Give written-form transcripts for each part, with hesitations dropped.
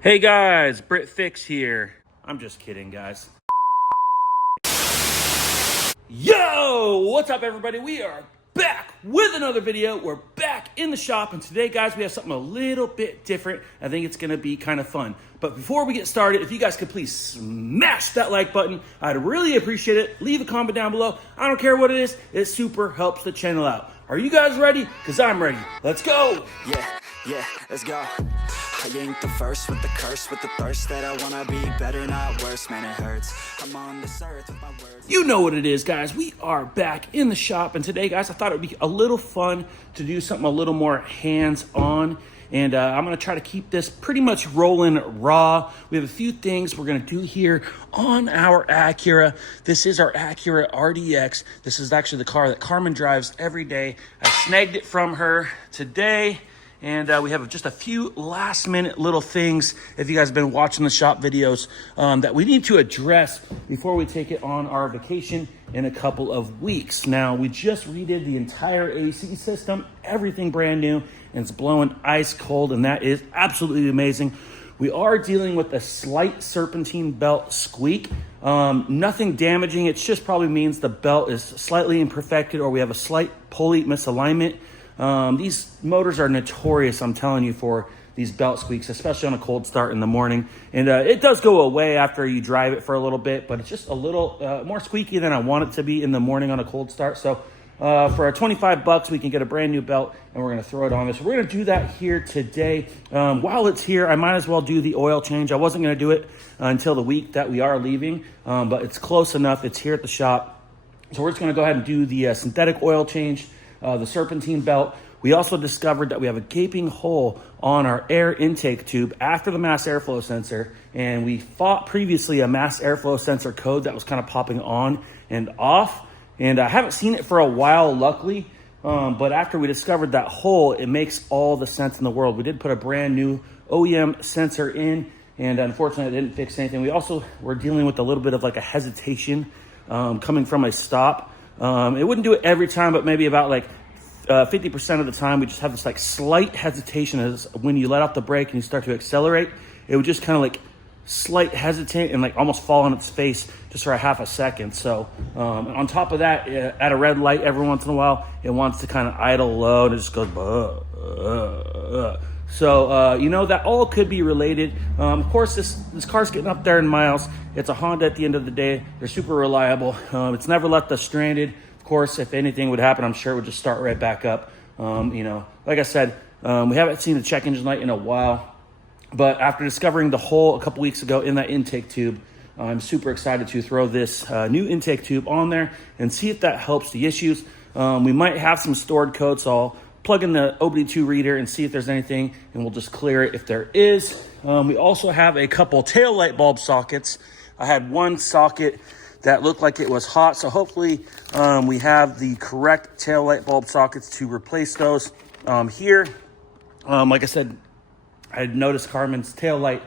Hey guys, Brit Fix here. I'm just kidding, guys. Yo, what's up everybody? We are back with another video. We're back in the shop, and today, guys, we have something a little bit different. I think it's gonna be kind of fun. But before we get started, if you guys could please smash that like button, I'd really appreciate it. Leave a comment down below. I don't care what it is. It super helps the channel out. Are you guys ready? Because I'm ready. Let's go. Yeah, let's go. I ain't the first with the curse, with the thirst that I wanna be better, not worse. Man, it hurts. I'm on this earth with my words. You know what it is, guys. We are back in the shop, and today, guys, I thought it would be a little fun to do something a little more hands-on. And I'm going to try to keep this pretty much rolling raw. We have a few things we're going to do here on our Acura. This is our Acura RDX. This is actually the car that Karmen drives every day. I snagged it from her today. And we have just a few last minute little things, if you guys have been watching the shop videos, that we need to address before we take it on our vacation in a couple of weeks. Now, we just redid the entire AC system, everything brand new, and it's blowing ice cold, and that is absolutely amazing. We are dealing with a slight serpentine belt squeak. Nothing damaging. It just probably means the belt is slightly imperfected, or we have a slight pulley misalignment. These motors are notorious, I'm telling you, for these belt squeaks, especially on a cold start in the morning. And it does go away after you drive it for a little bit, but it's just a little more squeaky than I want it to be in the morning on a cold start. So for our 25 bucks, we can get a brand new belt, and we're going to throw it on this. We're going to do that here today. While it's here, I might as well do the oil change. I wasn't going to do it until the week that we are leaving, but it's close enough. It's here at the shop. So we're just going to go ahead and do the synthetic oil change, the serpentine belt. We also discovered that we have a gaping hole on our air intake tube after the mass airflow sensor, and we fought previously a mass airflow sensor code that was kind of popping on and off, and I haven't seen it for a while, luckily, but after we discovered that hole, it makes all the sense in the world. We did put a brand new OEM sensor in, and unfortunately it didn't fix anything. We also were dealing with a little bit of like a hesitation coming from a stop. It wouldn't do it every time, but maybe about like 50% of the time, we just have this like slight hesitation as when you let off the brake and you start to accelerate. It would just kind of like slight hesitate and like almost fall on its face just for a half a second. So on top of that, at a red light every once in a while, it wants to kind of idle low and it just goes So you know, that all could be related. Of course, this car's getting up there in miles. It's a Honda at the end of the day. They're super reliable. It's never left us stranded. Of course, if anything would happen, I'm sure it would just start right back up. You know, like I said, we haven't seen the check engine light in a while, but after discovering the hole a couple weeks ago in that intake tube, I'm super excited to throw this new intake tube on there and see if that helps the issues. We might have some stored code, so I'll plug in the OBD2 reader and see if there's anything, and we'll just clear it if there is. We also have a couple tail light bulb sockets. I had one socket that looked like it was hot, so hopefully we have the correct tail light bulb sockets to replace those here. Like I said, I had noticed Karmen'S tail light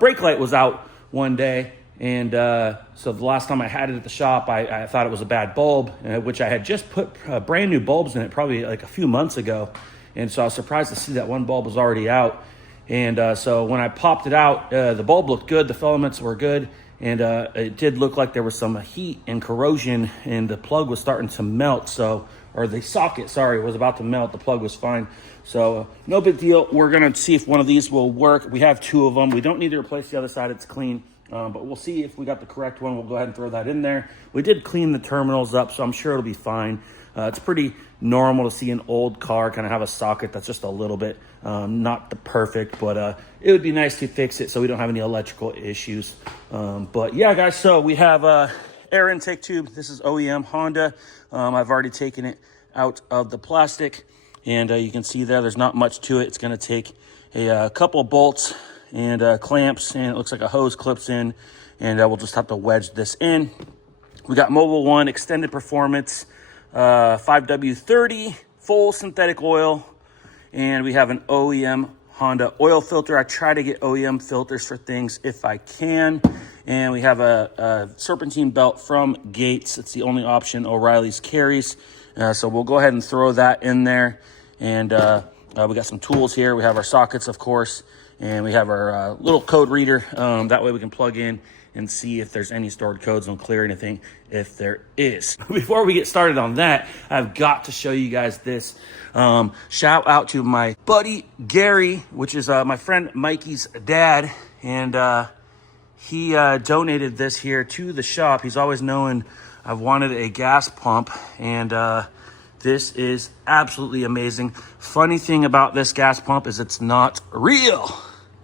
brake light was out one day, and so the last time I had it at the shop, I thought it was a bad bulb, which I had just put brand new bulbs in it probably like a few months ago, and so I was surprised to see that one bulb was already out. And so when I popped it out, the bulb looked good, the filaments were good, and it did look like there was some heat and corrosion, and the plug was starting to melt. So, or the socket, sorry, was about to melt. The plug was fine. So no big deal. We're going to see if one of these will work. We have two of them. We don't need to replace the other side. It's clean. But we'll see if we got the correct one. We'll go ahead and throw that in there. We did clean the terminals up, so I'm sure it'll be fine. It's pretty normal to see an old car kind of have a socket that's just a little bit not the perfect, but it would be nice to fix it so we don't have any electrical issues. But yeah, guys, so we have air intake tube. This is OEM Honda. I've already taken it out of the plastic, and you can see there's not much to it. It's going to take a couple bolts and clamps, and it looks like a hose clips in, and we'll just have to wedge this in. We got Mobile One Extended Performance 5W30 full synthetic oil, and we have an OEM Honda oil filter. I try to get OEM filters for things if I can. And we have a serpentine belt from Gates. It's the only option O'Reilly's carries. So we'll go ahead and throw that in there. And we got some tools here. We have our sockets, of course. And we have our little code reader. That way we can plug in and see if there's any stored codes and clear anything if there is. Before we get started on that, I've got to show you guys this. Shout out to my buddy Gary, which is my friend Mikey's dad. And he donated this here to the shop. He's always known I've wanted a gas pump, and this is absolutely amazing. Funny thing about this gas pump is it's not real.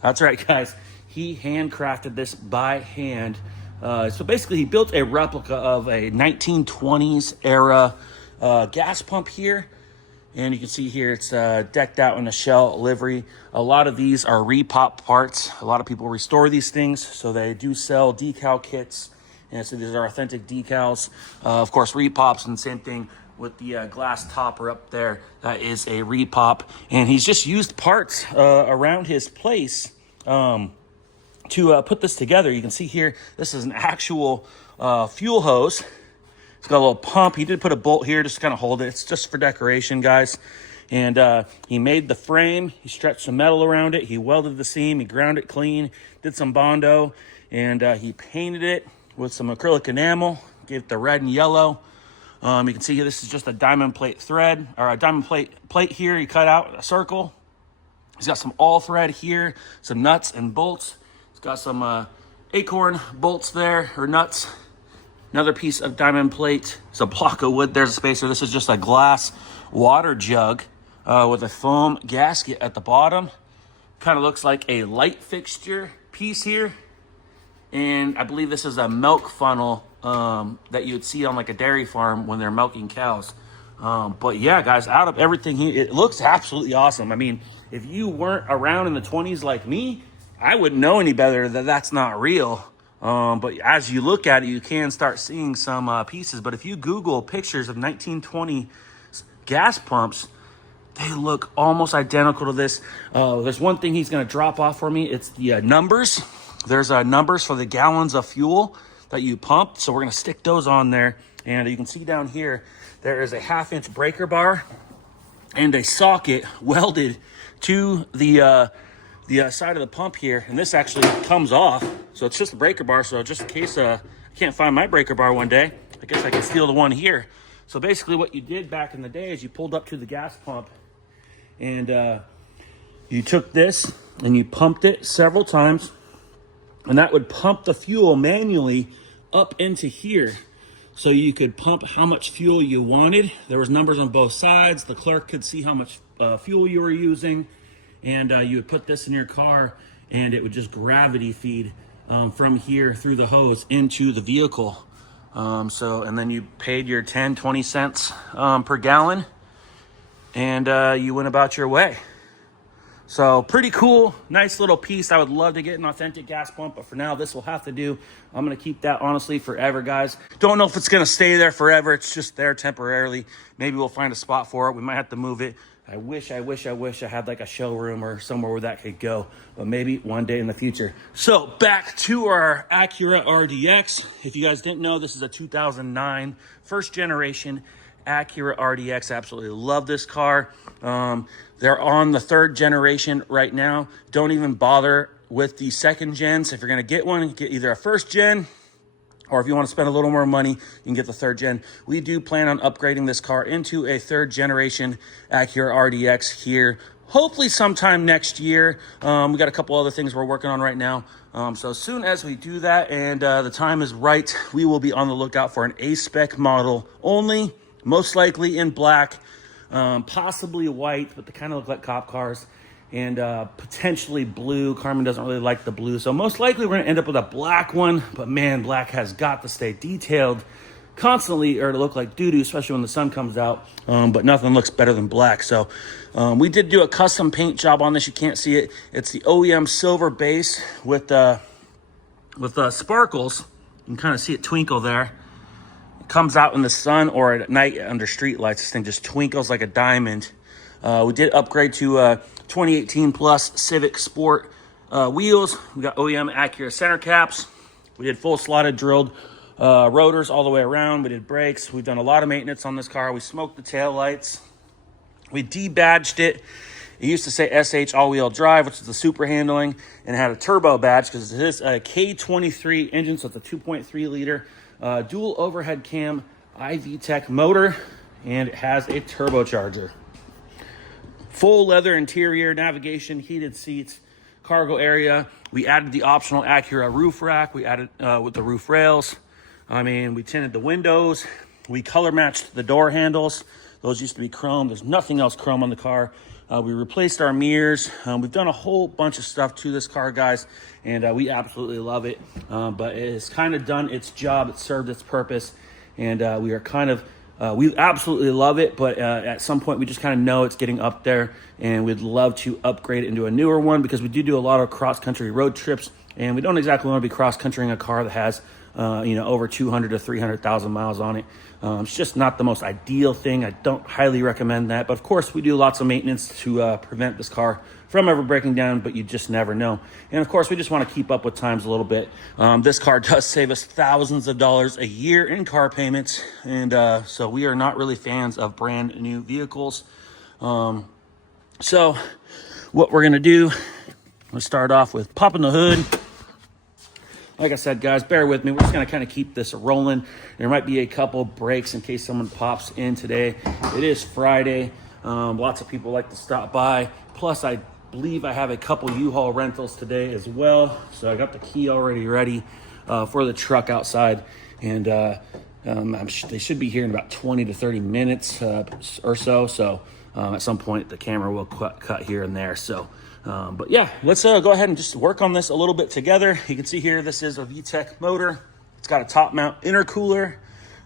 That's right, guys. He handcrafted this by hand. So basically, he built a replica of a 1920s era gas pump here. And you can see here it's decked out in a shell livery. A lot of these are repop parts. A lot of people restore these things, so they do sell decal kits. And so these are authentic decals. Of course, repops, and same thing with the glass topper up there. That is a repop. And he's just used parts around his place to put this together. You can see here, this is an actual fuel hose. It's got a little pump. He did put a bolt here just to kind of hold it. It's just for decoration, guys. And he made the frame. He stretched some metal around it. He welded the seam. He ground it clean. Did some Bondo. And he painted it with some acrylic enamel. Gave it the red and yellow. You can see here, this is just a diamond plate thread, or a diamond plate here. He cut out a circle. He's got some all thread here, some nuts and bolts. He's got some acorn bolts there, or nuts. Another piece of diamond plate. It's a block of wood. There's a spacer. This is just a glass water jug with a foam gasket at the bottom. Kind of looks like a light fixture piece here. And I believe this is a milk funnel that you would see on like a dairy farm when they're milking cows. But yeah, guys, out of everything here, it looks absolutely awesome. I mean, if you weren't around in the 20s like me, I wouldn't know any better that that's not real. But as you look at it, you can start seeing some pieces. But if you Google pictures of 1920 gas pumps, they look almost identical to this. There's one thing he's going to drop off for me. It's the numbers. There's numbers for the gallons of fuel that you pump. So we're going to stick those on there. And you can see down here, there is a 1/2-inch breaker bar and a socket welded to the side of the pump here. And this actually comes off. So it's just a breaker bar. So just in case I can't find my breaker bar one day, I guess I can steal the one here. So basically what you did back in the day is you pulled up to the gas pump and you took this and you pumped it several times. And that would pump the fuel manually up into here. So you could pump how much fuel you wanted. There was numbers on both sides. The clerk could see how much fuel you were using. And you would put this in your car and it would just gravity feed from here through the hose into the vehicle. And then you paid your 10, 20 cents per gallon and you went about your way. So pretty cool, nice little piece. I would love to get an authentic gas pump, but for now, this will have to do. I'm gonna keep that honestly forever, guys. Don't know if it's gonna stay there forever. It's just there temporarily. Maybe we'll find a spot for it. We might have to move it. I wish I had like a showroom or somewhere where that could go, but maybe one day in the future. So back to our Acura RDX. If you guys didn't know, this is a 2009 first generation Acura RDX. Absolutely love this car. They're on the 3rd generation right now. Don't even bother with the 2nd gens. If you're gonna get one, get either a 1st gen, or if you want to spend a little more money, you can get the 3rd gen. We do plan on upgrading this car into a 3rd generation Acura RDX here, hopefully sometime next year. We got a couple other things we're working on right now. So as soon as we do that and the time is right, we will be on the lookout for an A-spec model only, most likely in black, possibly white, but they kind of look like cop cars, and potentially blue. Karmen doesn't really like the blue, so most likely we're going to end up with a black one. But man, black has got to stay detailed constantly or to look like doo-doo, especially when the sun comes out. But nothing looks better than black. So we did do a custom paint job on this. You can't see it. It's the OEM silver base with sparkles. You can kind of see it twinkle there. Comes out in the sun or at night under street lights. This thing just twinkles like a diamond. We did upgrade to 2018 Plus Civic Sport wheels. We got OEM Acura center caps. We did full slotted drilled rotors all the way around. We did brakes. We've done a lot of maintenance on this car. We smoked the tail lights. We debadged it It used to say SH all-wheel drive, which is the super handling, and it had a turbo badge because it is a K23 engine, so it's a 2.3 liter dual overhead cam iVTEC motor, and it has a turbocharger. Full leather interior, navigation, heated seats, cargo area. We added the optional Acura roof rack. We added with the roof rails. I mean, we tinted the windows. We color matched the door handles. Those used to be chrome. There's nothing else chrome on the car. We replaced our mirrors. We've done a whole bunch of stuff to this car, guys, and we absolutely love it. But it has kind of done its job. It served its purpose, and we are kind of, we absolutely love it, but at some point we just kind of know it's getting up there, and we'd love to upgrade it into a newer one because we do a lot of cross-country road trips, and we don't exactly want to be cross-countrying a car that has over 200 to 300,000 miles on it. It's just not the most ideal thing. I don't highly recommend that. But of course, we do lots of maintenance to prevent this car from ever breaking down, but you just never know. And of course, we just want to keep up with times a little bit. This car does save us thousands of dollars a year in car payments. And so we are not really fans of brand new vehicles. So what we're going to do, we'll start off with popping the hood. Like I said, guys, bear with me. We're just going to kind of keep this rolling. There might be a couple breaks in case someone pops in today. It is Friday. Lots of people like to stop by. Plus, I believe I have a couple U-Haul rentals today as well. So I got the key already ready for the truck outside. And they should be here in about 20 to 30 minutes or so. So at some point, the camera will cut here and there. So. But yeah, let's go ahead and just work on this a little bit together. You can see here, this is a VTEC motor. It's got a top mount intercooler.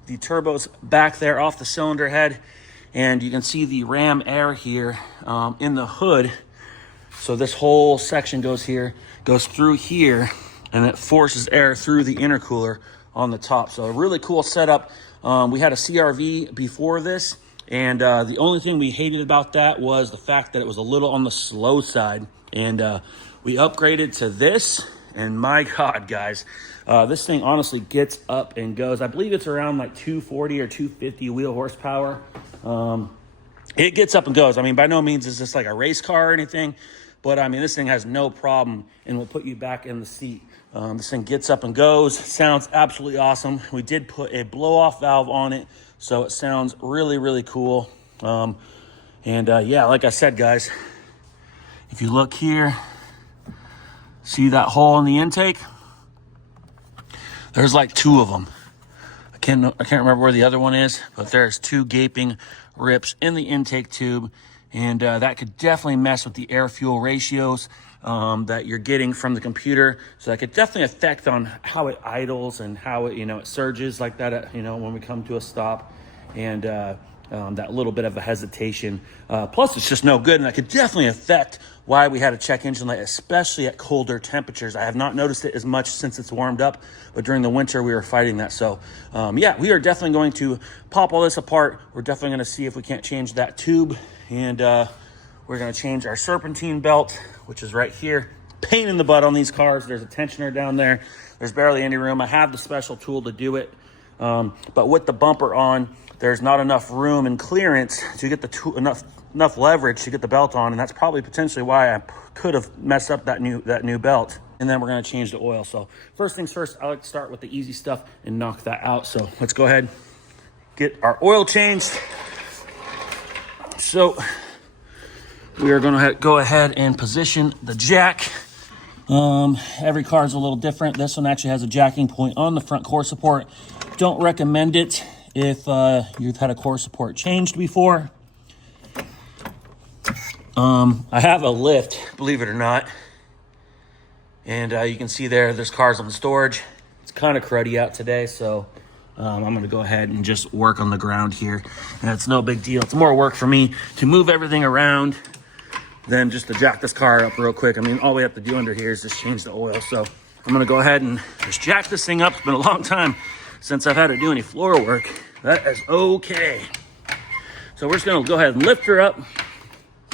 The turbo's back there off the cylinder head. And you can see the ram air here in the hood. So this whole section goes through here, and it forces air through the intercooler on the top. So a really cool setup. We had a CRV before this. And the only thing we hated about that was the fact that it was a little on the slow side. And we upgraded to this. And my God, guys, this thing honestly gets up and goes. I believe it's around like 240 or 250 wheel horsepower. It gets up and goes. I mean, by no means is this like a race car or anything. But, I mean, this thing has no problem and will put you back in the seat. This thing gets up and goes. Sounds absolutely awesome. We did put a blow-off valve on it. So it sounds really, really cool. Yeah, like I said, guys, if you look here, see that hole in the intake? There's like two of them. I can't remember where the other one is, but there's two gaping rips in the intake tube. And that could definitely mess with the air-fuel ratios that you're getting from the computer. So that could definitely affect on how it idles and how it, it surges like that, when we come to a stop. And that little bit of a hesitation. Plus, it's just no good, and that could definitely affect why we had to check engine light, especially at colder temperatures. I have not noticed it as much since it's warmed up, but during the winter, we were fighting that. So, yeah, we are definitely going to pop all this apart. We're definitely going to see if we can't change that tube, and we're going to change our serpentine belt, which is right here. Pain in the butt on these cars. There's a tensioner down there. There's barely any room. I have the special tool to do it, but with the bumper on, there's not enough room and clearance to get enough leverage to get the belt on, and that's probably potentially why I could have messed up that new belt. And then we're going to change the oil. So first things first, I like to start with the easy stuff and knock that out. So let's go ahead, get our oil changed. So we are going to go ahead and position the jack. Every car is a little different. This one actually has a jacking point on the front core support. Don't recommend it if you've had a core support changed before. I have a lift, believe it or not. And you can see there's cars on the storage. It's kind of cruddy out today, so I'm going to go ahead and just work on the ground here. And it's no big deal. It's more work for me to move everything around than just to jack this car up real quick. I mean, all we have to do under here is just change the oil. So I'm going to go ahead and just jack this thing up. It's been a long time since I've had to do any floor work. That is okay. So we're just going to go ahead and lift her up.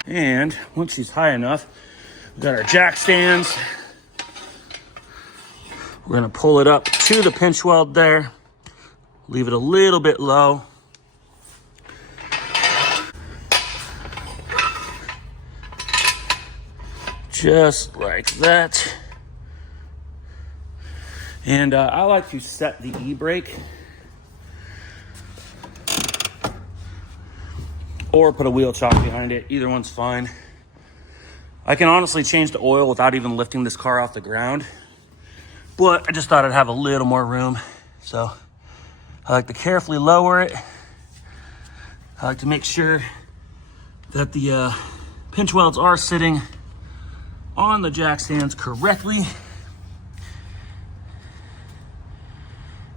And once she's high enough, we've got our jack stands. We're going to pull it up to the pinch weld there. Leave it a little bit low. just like that. And I like to set the e-brake or put a wheel chock behind it. Either one's fine. I can honestly change the oil without even lifting this car off the ground, but I just thought I'd have a little more room. So I like to carefully lower it. I like to make sure that the pinch welds are sitting on the jack stands correctly.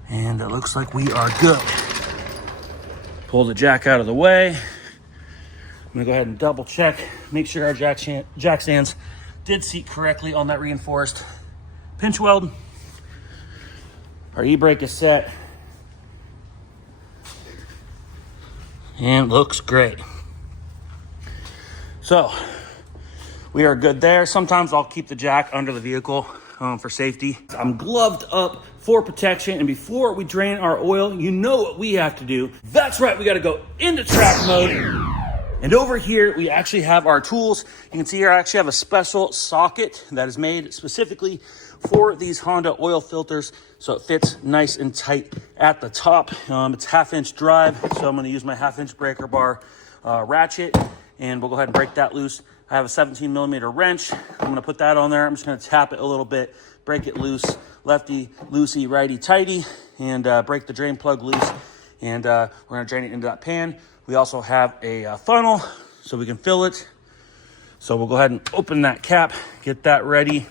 And it looks like we are good. Pull the jack out of the way. I'm gonna go ahead and double check, make sure our jack stands did seat correctly on that reinforced pinch weld. Our e-brake is set. And looks great. So we are good there. Sometimes I'll keep the jack under the vehicle for safety. I'm gloved up for protection, and before we drain our oil, you know what we have to do. That's right, we gotta go into track mode. And over here, we actually have our tools. You can see here, I actually have a special socket that is made specifically for these Honda oil filters, so it fits nice and tight at the top. It's 1/2-inch drive, so I'm gonna use my 1/2-inch breaker bar ratchet, and we'll go ahead and break that loose. I have a 17mm wrench. I'm gonna put that on there. I'm just gonna tap it a little bit, break it loose, lefty, loosey, righty, tighty, and break the drain plug loose. And we're gonna drain it into that pan. We also have a funnel so we can fill it. So we'll go ahead and open that cap, get that ready,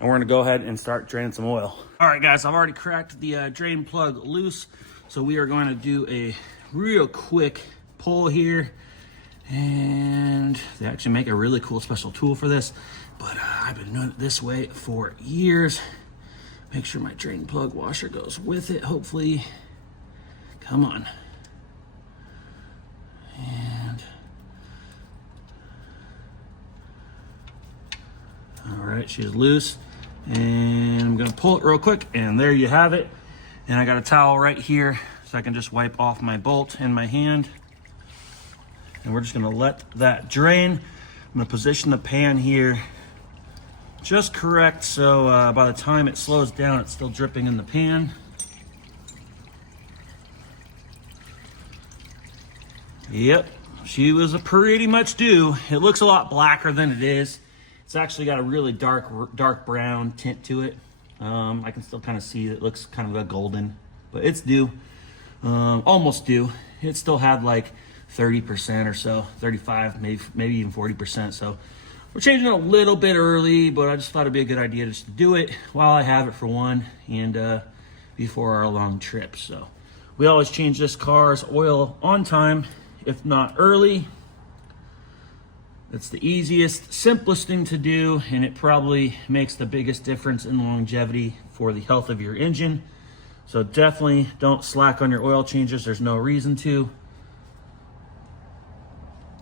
and we're gonna go ahead and start draining some oil. All right, guys, I've already cracked the drain plug loose. So we are going to do a real quick pull here. And they actually make a really cool special tool for this, but I've been doing it this way for years. Make sure my drain plug washer goes with it, hopefully. Come on. And all right, she's loose, and I'm gonna pull it real quick, and there you have it. And I got a towel right here so I can just wipe off my bolt in my hand. And we're just gonna let that drain. I'm gonna position the pan here just correct, so by the time it slows down, it's still dripping in the pan. Yep, she was pretty much due. It looks a lot blacker than it is. It's actually got a really dark brown tint to it. I can still kind of see it looks kind of a golden, but it's due, almost due. It still had like 30% or so, 35, maybe even 40%. So we're changing it a little bit early, but I just thought it'd be a good idea just to do it while I have it for one, and before our long trip. So we always change this car's oil on time, if not early. It's the easiest, simplest thing to do, and it probably makes the biggest difference in longevity for the health of your engine. So definitely don't slack on your oil changes. There's no reason to.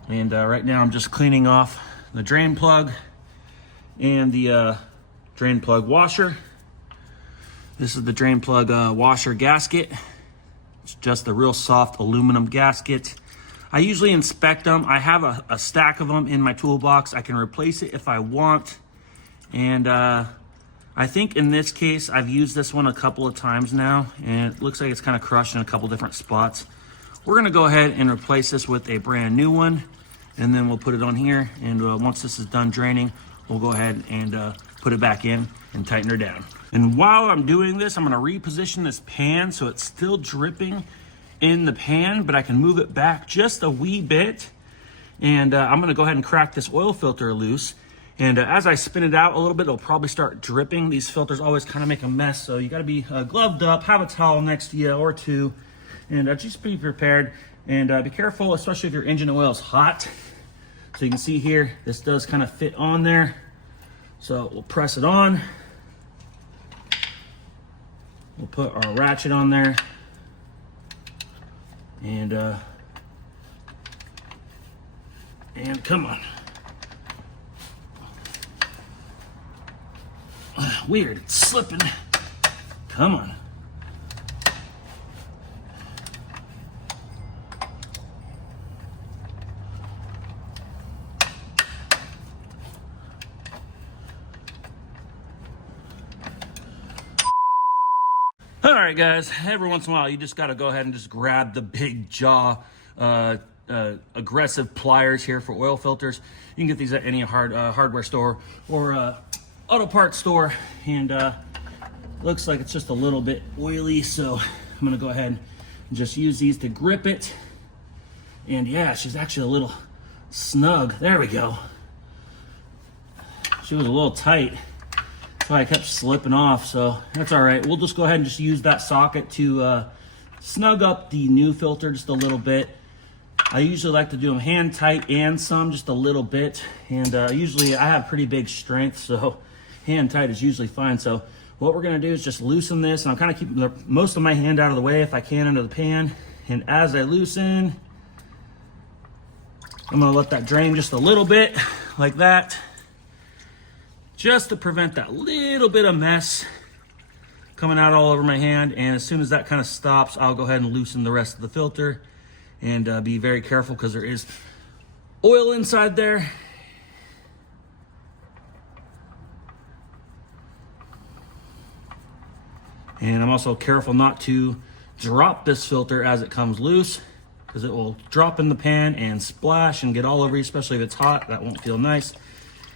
And right now I'm just cleaning off the drain plug and the drain plug washer. This is the drain plug washer gasket. It's just a real soft aluminum gasket. I usually inspect them. I have a stack of them in my toolbox. I can replace it if I want. And I think in this case, I've used this one a couple of times now, and it looks like it's kind of crushed in a couple different spots. We're gonna go ahead and replace this with a brand new one, and then we'll put it on here. And once this is done draining, we'll go ahead and put it back in and tighten her down. And while I'm doing this, I'm gonna reposition this pan so it's still dripping in the pan, but I can move it back just a wee bit. And I'm gonna go ahead and crack this oil filter loose. And as I spin it out a little bit, it'll probably start dripping. These filters always kind of make a mess, so you gotta be gloved up, have a towel next to you or two, and just be prepared. And be careful, especially if your engine oil is hot. So you can see here, this does kind of fit on there. So we'll press it on. We'll put our ratchet on there. And come on. Weird, it's slipping. Come on. All right, guys, every once in a while, you just got to go ahead and just grab the big jaw aggressive pliers here for oil filters. You can get these at any hardware store or auto parts store. And looks like it's just a little bit oily, so I'm gonna go ahead and just use these to grip it. And yeah, she's actually a little snug. There we go. She was a little tight. That's why I kept slipping off, so that's all right. We'll just go ahead and just use that socket to snug up the new filter just a little bit. I usually like to do them hand tight and some, just a little bit. And usually I have pretty big strength, so hand tight is usually fine. So what we're gonna do is just loosen this, and I'm kind of keeping most of my hand out of the way if I can under the pan. And as I loosen, I'm gonna let that drain just a little bit, like that, just to prevent that little bit of mess coming out all over my hand. And as soon as that kind of stops, I'll go ahead and loosen the rest of the filter. And be very careful because there is oil inside there. And I'm also careful not to drop this filter as it comes loose, because it will drop in the pan and splash and get all over you, especially if it's hot. That won't feel nice.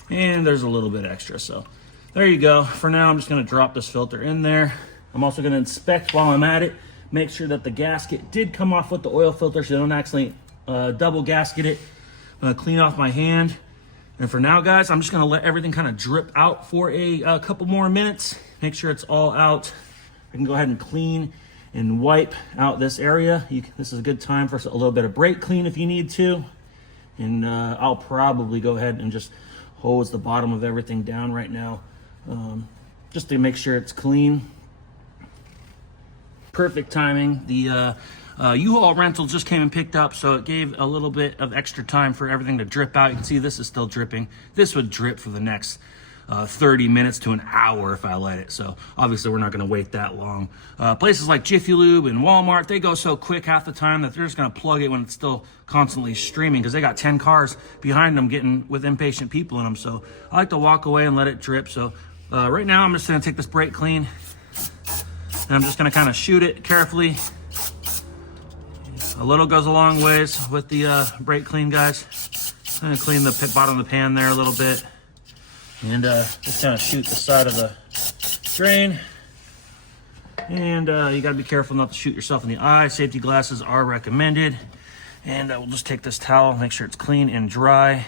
And there's a little bit extra, so there you go. For now, I'm just gonna drop this filter in there. I'm also gonna inspect while I'm at it, make sure that the gasket did come off with the oil filter so you don't actually double gasket it. I'm gonna clean off my hand. And for now, guys, I'm just gonna let everything kind of drip out for a couple more minutes. Make sure it's all out. I can go ahead and clean and wipe out this area. This is a good time for a little bit of brake clean if you need to. And I'll probably go ahead and just hose the bottom of everything down right now, just to make sure it's clean. Perfect timing. The U-Haul rental just came and picked up, so it gave a little bit of extra time for everything to drip out. You can see this is still dripping. This would drip for the next 30 minutes to an hour if I let it. So obviously we're not gonna wait that long. Places like Jiffy Lube and Walmart, they go so quick half the time that they're just gonna plug it when it's still constantly streaming, because they got 10 cars behind them getting with impatient people in them. So I like to walk away and let it drip. So right now I'm just gonna take this brake clean, and I'm just gonna kind of shoot it carefully. A little goes a long ways with the brake clean, guys. I'm gonna clean the bottom of the pan there a little bit. And just kind of shoot the side of the drain. And you gotta be careful not to shoot yourself in the eye. Safety glasses are recommended. And we'll just take this towel, make sure it's clean and dry.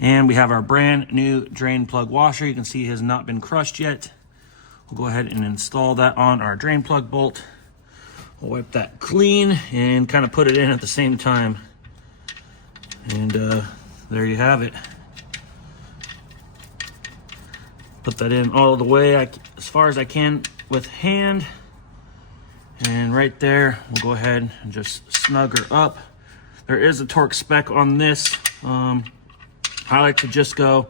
And we have our brand new drain plug washer. You can see it has not been crushed yet. We'll go ahead and install that on our drain plug bolt. We'll wipe that clean and kind of put it in at the same time. And there you have it. Put that in all the way as far as I can with hand. And right there, we'll go ahead and just snug her up. There is a torque spec on this. I like to just go,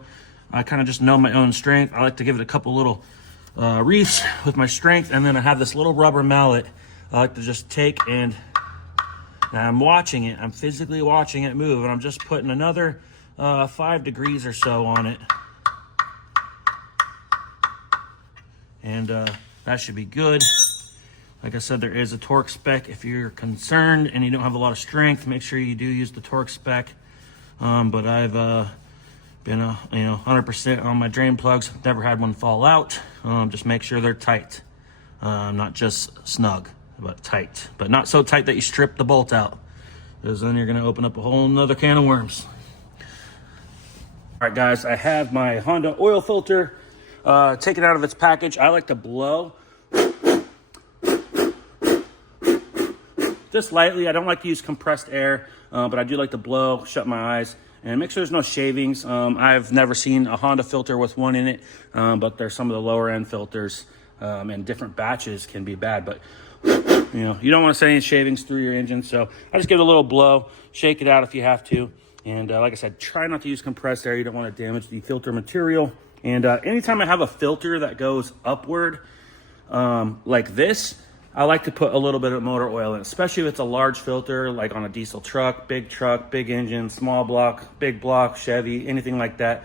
I kind of just know my own strength. I like to give it a couple little reefs with my strength, and then I have this little rubber mallet I like to just take, and I'm watching it. I'm physically watching it move, and I'm just putting another 5 degrees or so on it. And that should be good. Like I said, there is a torque spec. If you're concerned and you don't have a lot of strength, make sure you do use the torque spec. But I've been 100% on my drain plugs. Never had one fall out. Just make sure they're tight, not just snug, but tight. But not so tight that you strip the bolt out, because then you're gonna open up a whole nother can of worms. All right, guys, I have my Honda oil filter taken out of its package. I like to blow just lightly. I don't like to use compressed air, but I do like to blow, shut my eyes, and make sure there's no shavings. I've never seen a Honda filter with one in it, but there's some of the lower end filters, and different batches can be bad. But you don't want to send any shavings through your engine, so I just give it a little blow, shake it out if you have to. And like I said, try not to use compressed air. You don't want to damage the filter material. And anytime I have a filter that goes upward like this, I like to put a little bit of motor oil in, especially if it's a large filter, like on a diesel truck, big engine, small block, big block, Chevy, anything like that.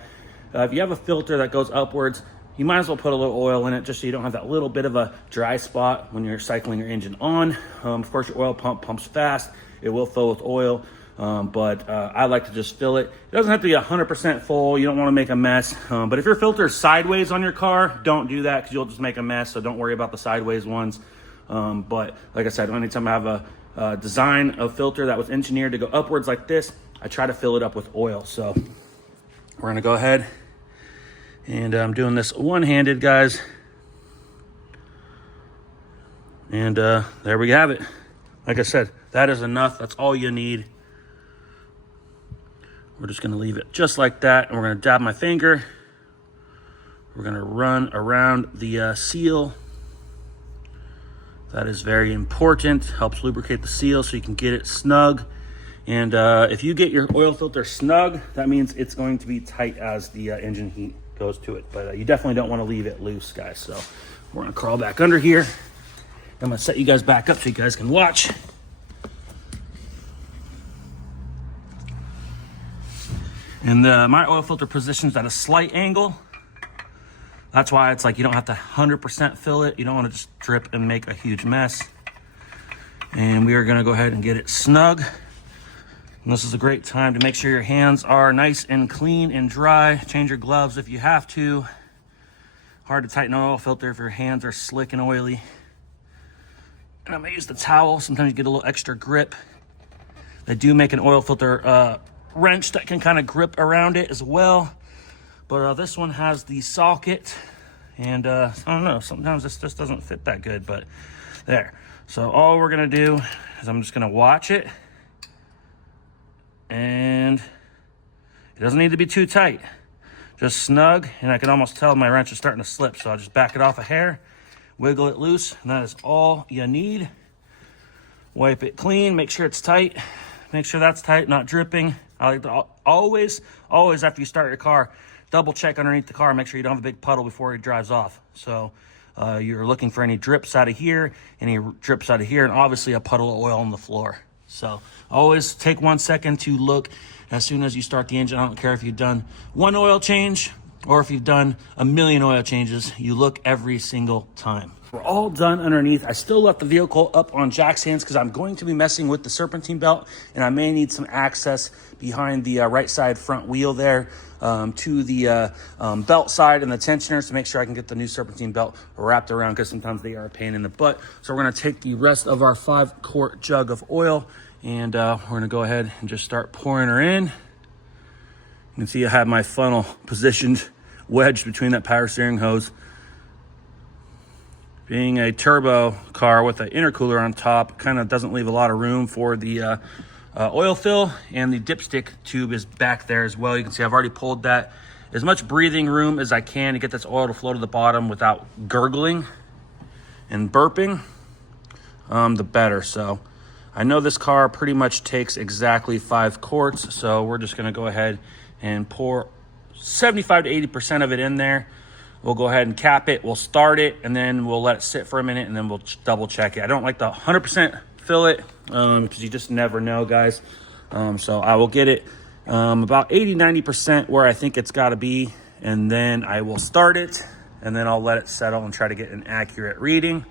If you have a filter that goes upwards, you might as well put a little oil in it just so you don't have that little bit of a dry spot when you're cycling your engine on. Of course, your oil pump pumps fast. It will fill with oil, but I like to just fill it. It doesn't have to be 100% full. You don't want to make a mess. But if your filter is sideways on your car, don't do that because you'll just make a mess. So don't worry about the sideways ones. But like I said, anytime I have a design of filter that was engineered to go upwards like this, I try to fill it up with oil. So we're going to go ahead. And I'm doing this one-handed, guys. And there we have it. Like I said, that is enough. That's all you need. We're just going to leave it just like that. And we're going to dab my finger. We're going to run around the seal. That is very important. Helps lubricate the seal so you can get it snug. And if you get your oil filter snug, that means it's going to be tight as the engine heat goes to it. But you definitely don't want to leave it loose, guys. So we're going to crawl back under here. I'm going to set you guys back up so you guys can watch. And my oil filter position's at a slight angle. That's why it's like you don't have to 100% fill it. You don't want to just drip and make a huge mess. And we are going to go ahead and get it snug. And this is a great time to make sure your hands are nice and clean and dry. Change your gloves if you have to. Hard to tighten an oil filter if your hands are slick and oily. And I'm going to use the towel. Sometimes you get a little extra grip. They do make an oil filter wrench that can kind of grip around it as well. But this one has the socket. And I don't know, sometimes this just doesn't fit that good, but there. So all we're going to do is I'm just going to watch it. And it doesn't need to be too tight. Just snug, and I can almost tell my wrench is starting to slip. So I'll just back it off a hair, wiggle it loose, and that is all you need. Wipe it clean, make sure it's tight. Make sure that's tight, not dripping. I like to always after you start your car, double check underneath the car, make sure you don't have a big puddle before it drives off. So you're looking for any drips out of here, and obviously a puddle of oil on the floor. So always take 1 second to look as soon as you start the engine. I don't care if you've done one oil change or if you've done a million oil changes, you look every single time. We're all done underneath. I still left the vehicle up on jack stands because I'm going to be messing with the serpentine belt, and I may need some access behind the right side front wheel there to the belt side and the tensioners to make sure I can get the new serpentine belt wrapped around, because sometimes they are a pain in the butt. So we're going to take the rest of our 5-quart jug of oil, and we're going to go ahead and just start pouring her in. You can see I have my funnel positioned wedged between that power steering hose. Being a turbo car with an intercooler on top, kind of doesn't leave a lot of room for the oil fill, and the dipstick tube is back there as well. You can see I've already pulled that. As much breathing room as I can to get this oil to flow to the bottom without gurgling and burping, the better. So I know this car pretty much takes exactly 5 quarts, so we're just gonna go ahead and pour 75 to 80% of it in there. We'll go ahead and cap it, we'll start it, and then we'll let it sit for a minute, and then we'll double check it. I don't like to 100% fill it because you just never know, guys. So I will get it about 80-90% where I think it's got to be, and then I will start it, and then I'll let it settle and try to get an accurate reading.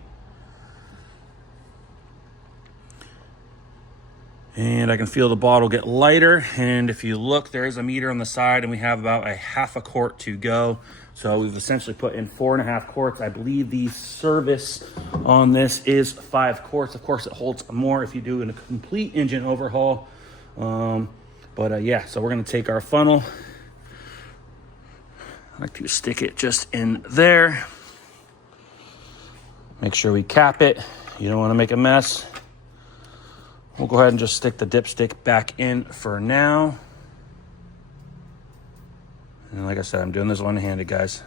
And I can feel the bottle get lighter, and if you look, there is a meter on the side, and we have about a half a quart to go. So we've essentially put in 4.5 quarts. I believe the service on this is 5 quarts. Of course, it holds more if you do a complete engine overhaul. Yeah, so we're gonna take our funnel. I like to stick it just in there. Make sure we cap it. You don't wanna make a mess. We'll go ahead and just stick the dipstick back in for now. And like I said, I'm doing this one-handed, guys.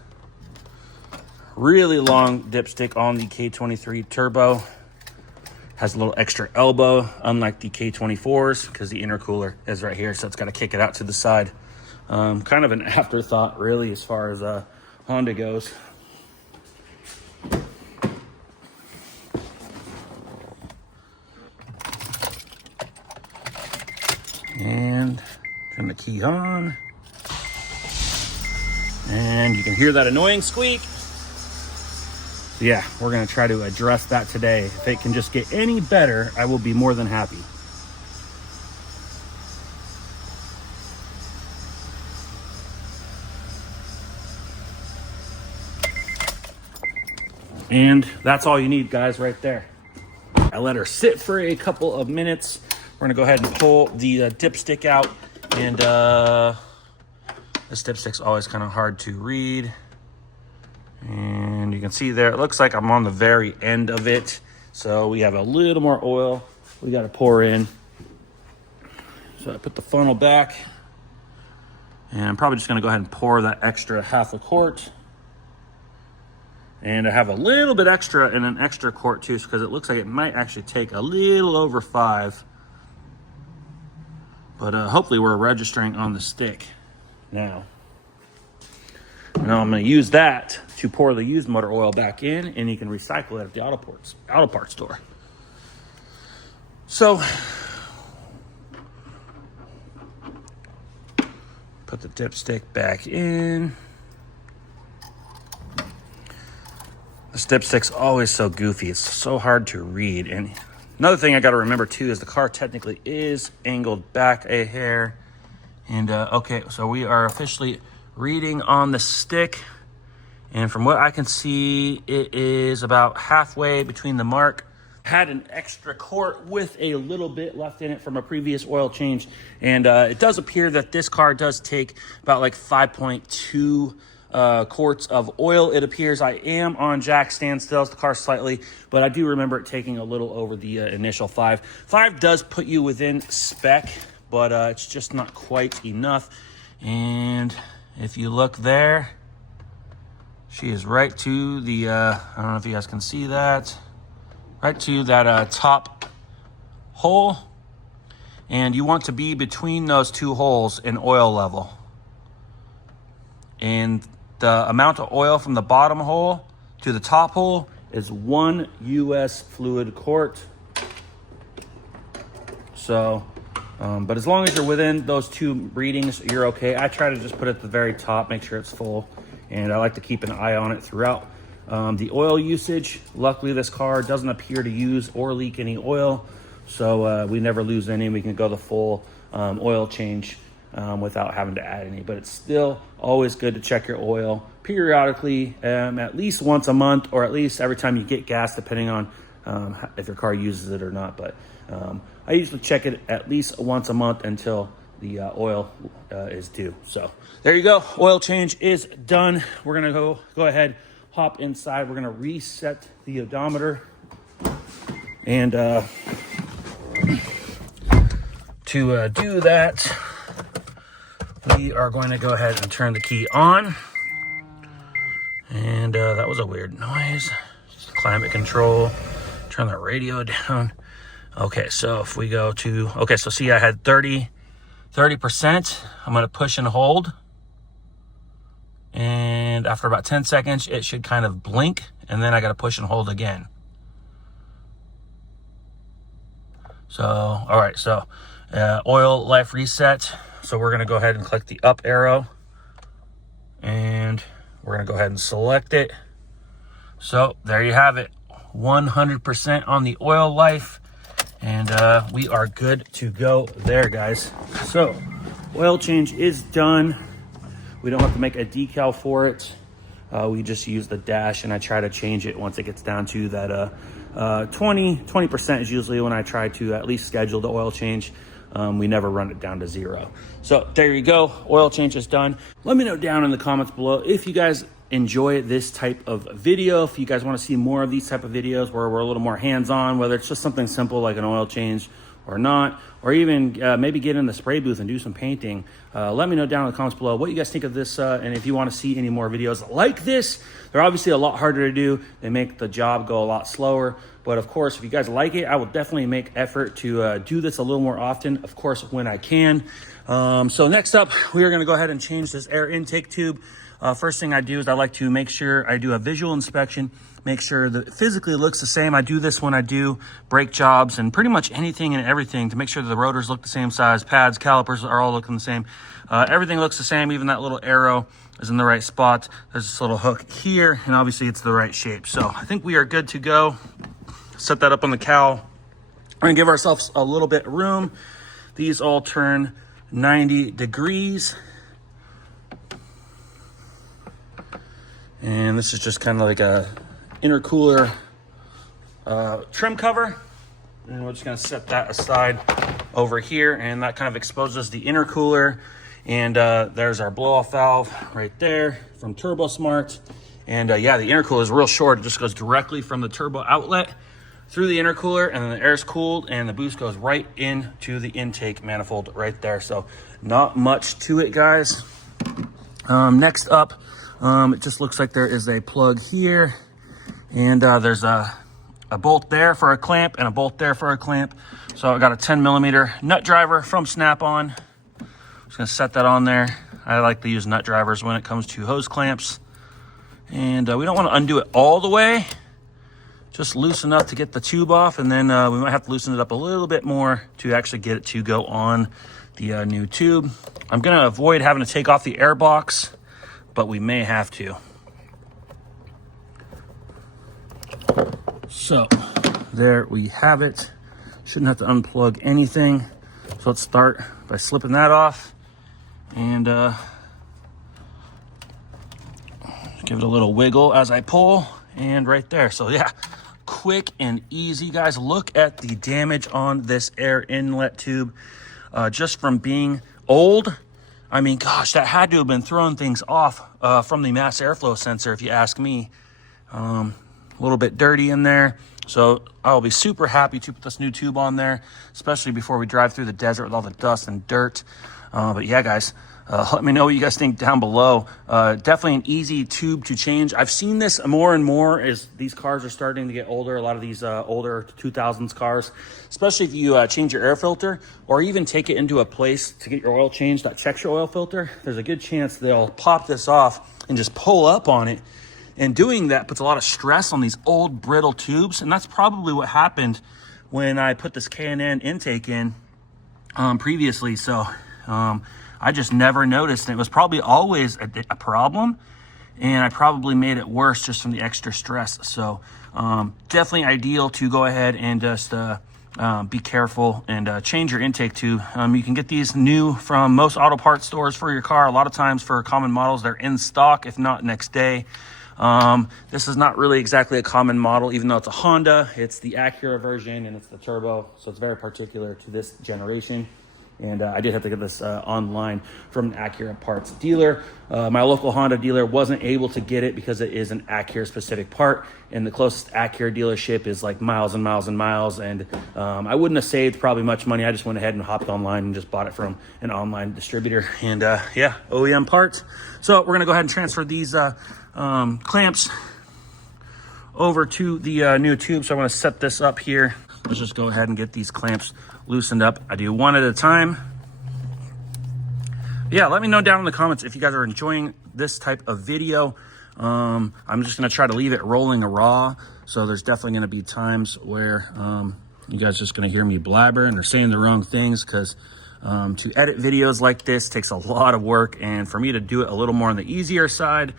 Really long dipstick on the K23 Turbo. Has a little extra elbow, unlike the K24s, because the intercooler is right here, so it's got to kick it out to the side. Kind of an afterthought, really, as far as Honda goes. And turn the key on. And you can hear that annoying squeak. So yeah, we're gonna try to address that today. If it can just get any better, I will be more than happy. And that's all you need, guys, right there. I let her sit for a couple of minutes. We're gonna go ahead and pull the dipstick out. And this dipstick's always kind of hard to read. And you can see there, it looks like I'm on the very end of it. So we have a little more oil we gotta pour in. So I put the funnel back. And I'm probably just gonna go ahead and pour that extra half a quart. And I have a little bit extra in an extra quart too, because it looks like it might actually take a little over 5. But hopefully we're registering on the stick now. Now I'm going to use that to pour the used motor oil back in, and you can recycle it at the auto parts store. So put the dipstick back in. This dipstick's always so goofy. It's so hard to read. And another thing I got to remember too is the car technically is angled back a hair. And okay, so we are officially reading on the stick. And from what I can see, it is about halfway between the mark. Had an extra quart with a little bit left in it from a previous oil change. And it does appear that this car does take about like 5.2 quarts of oil. It appears I am on jack standstills, the car slightly, but I do remember it taking a little over the initial 5. 5 does put you within spec, but it's just not quite enough. And if you look there, she is right to the, I don't know if you guys can see that, right to that top hole. And you want to be between those two holes in oil level. And the amount of oil from the bottom hole to the top hole is 1 US fluid quart. So, but as long as you're within those two readings, you're okay. I try to just put it at the very top, make sure it's full. And I like to keep an eye on it throughout. The oil usage, luckily this car doesn't appear to use or leak any oil. So we never lose any. We can go the full oil change without having to add any. But it's still always good to check your oil periodically, at least once a month, or at least every time you get gas, depending on if your car uses it or not. But I usually check it at least once a month until the oil is due. So there you go. Oil change is done. We're gonna go ahead, hop inside. We're gonna reset the odometer, and to do that, we are going to go ahead and turn the key on. And that was a weird noise. Just climate control. Turn the radio down. Okay, so if we go to, okay, so see I had 30%. I'm going to push and hold. And after about 10 seconds, it should kind of blink. And then I got to push and hold again. So, all right, so oil life reset. So we're going to go ahead and click the up arrow. And we're going to go ahead and select it. So there you have it. 100% on the oil life. And we are good to go there, guys. So oil change is done. We don't have to make a decal for it. We just use the dash, and I try to change it once it gets down to that 20% is usually when I try to at least schedule the oil change. We never run it down to 0. So there you go. Oil change is done. Let me know down in the comments below if you guys enjoy this type of video. If you guys want to see more of these type of videos where we're a little more hands-on, whether it's just something simple like an oil change or not, or even maybe get in the spray booth and do some painting, let me know down in the comments below what you guys think of this, and if you want to see any more videos like this. They're obviously a lot harder to do. They make the job go a lot slower. But of course, if you guys like it, I will definitely make effort to do this a little more often, of course, when I can. So next up, we are going to go ahead and change this air intake tube. first thing I do is I like to make sure I do a visual inspection, make sure that physically it looks the same. I do this when I do brake jobs and pretty much anything and everything to make sure that the rotors look the same size, pads, calipers are all looking the same. Everything looks the same, even that little arrow is in the right spot. There's this little hook here, and obviously it's the right shape. So I think we are good to go. Set that up on the cowl. We're gonna give ourselves a little bit of room. These all turn 90 degrees. And this is just kind of like a intercooler trim cover. And we're just gonna set that aside over here, and that kind of exposes the intercooler. And there's our blow-off valve right there from Turbo Smart. And yeah, the intercooler is real short. It just goes directly from the turbo outlet through the intercooler, and then the air is cooled, and the boost goes right into the intake manifold right there. So not much to it, guys. Next up, it just looks like there is a plug here, and there's a bolt there for a clamp and a bolt there for a clamp. So I got a 10mm nut driver from Snap-on. Just gonna set that on there. I like to use nut drivers when it comes to hose clamps. And we don't want to undo it all the way, just loose enough to get the tube off, and then we might have to loosen it up a little bit more to actually get it to go on the new tube. I'm gonna avoid having to take off the air box, but we may have to. So there we have it. Shouldn't have to unplug anything. So let's start by slipping that off, and give it a little wiggle as I pull, and right there. So yeah, quick and easy, guys. Look at the damage on this air inlet tube, just from being old. I mean, gosh, that had to have been throwing things off from the mass airflow sensor, if you ask me. A little bit dirty in there. So I'll be super happy to put this new tube on there, especially before we drive through the desert with all the dust and dirt. But yeah, guys, let me know what you guys think down below. Definitely an easy tube to change. I've seen this more and more as these cars are starting to get older. A lot of these older 2000s cars, especially if you change your air filter or even take it into a place to get your oil changed that checks your oil filter, there's a good chance they'll pop this off and just pull up on it. And doing that puts a lot of stress on these old brittle tubes. And that's probably what happened when I put this K&N intake in previously. So I just never noticed. And it was probably always a problem. And I probably made it worse just from the extra stress. So definitely ideal to go ahead and just be careful and change your intake tube. You can get these new from most auto parts stores for your car. A lot of times for common models, they're in stock, if not next day. This is not really exactly a common model, even though it's a Honda. It's the Acura version, and it's the turbo, so it's very particular to this generation. And I did have to get this online from an Acura parts dealer. My local Honda dealer wasn't able to get it because it is an Acura specific part, and the closest Acura dealership is like miles and miles and miles. And I wouldn't have saved probably much money. I just went ahead and hopped online and just bought it from an online distributor. And yeah, OEM parts. So we're gonna go ahead and transfer these clamps over to the new tube. So I want to set this up here. Let's just go ahead and get these clamps loosened up. I do one at a time. Yeah, let me know down in the comments if you guys are enjoying this type of video. I'm just going to try to leave it rolling raw. So there's definitely going to be times where you guys are just going to hear me blabber and they're saying the wrong things, because to edit videos like this takes a lot of work. And for me to do it a little more on the easier side,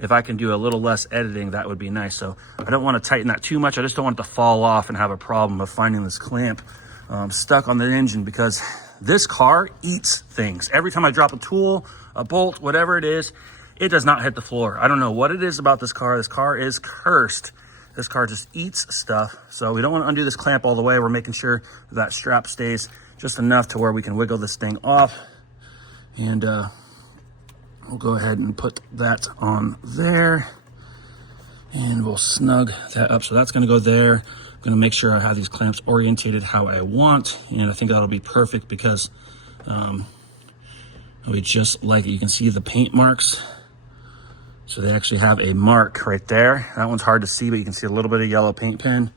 if I can do a little less editing, that would be nice. So I don't want to tighten that too much. I just don't want it to fall off and have a problem of finding this clamp stuck on the engine, because this car eats things. Every time I drop a tool, a bolt, whatever it is, it does not hit the floor. I don't know what it is about this car. This car is cursed. This car just eats stuff. So we don't want to undo this clamp all the way. We're making sure that strap stays just enough to where we can wiggle this thing off. And we'll go ahead and put that on there, and we'll snug that up. So that's going to go there. I'm going to make sure I have these clamps orientated how I want, and I think that'll be perfect because it'll be just like it. You can see the paint marks. So they actually have a mark right there. That one's hard to see, but you can see a little bit of yellow paint pen,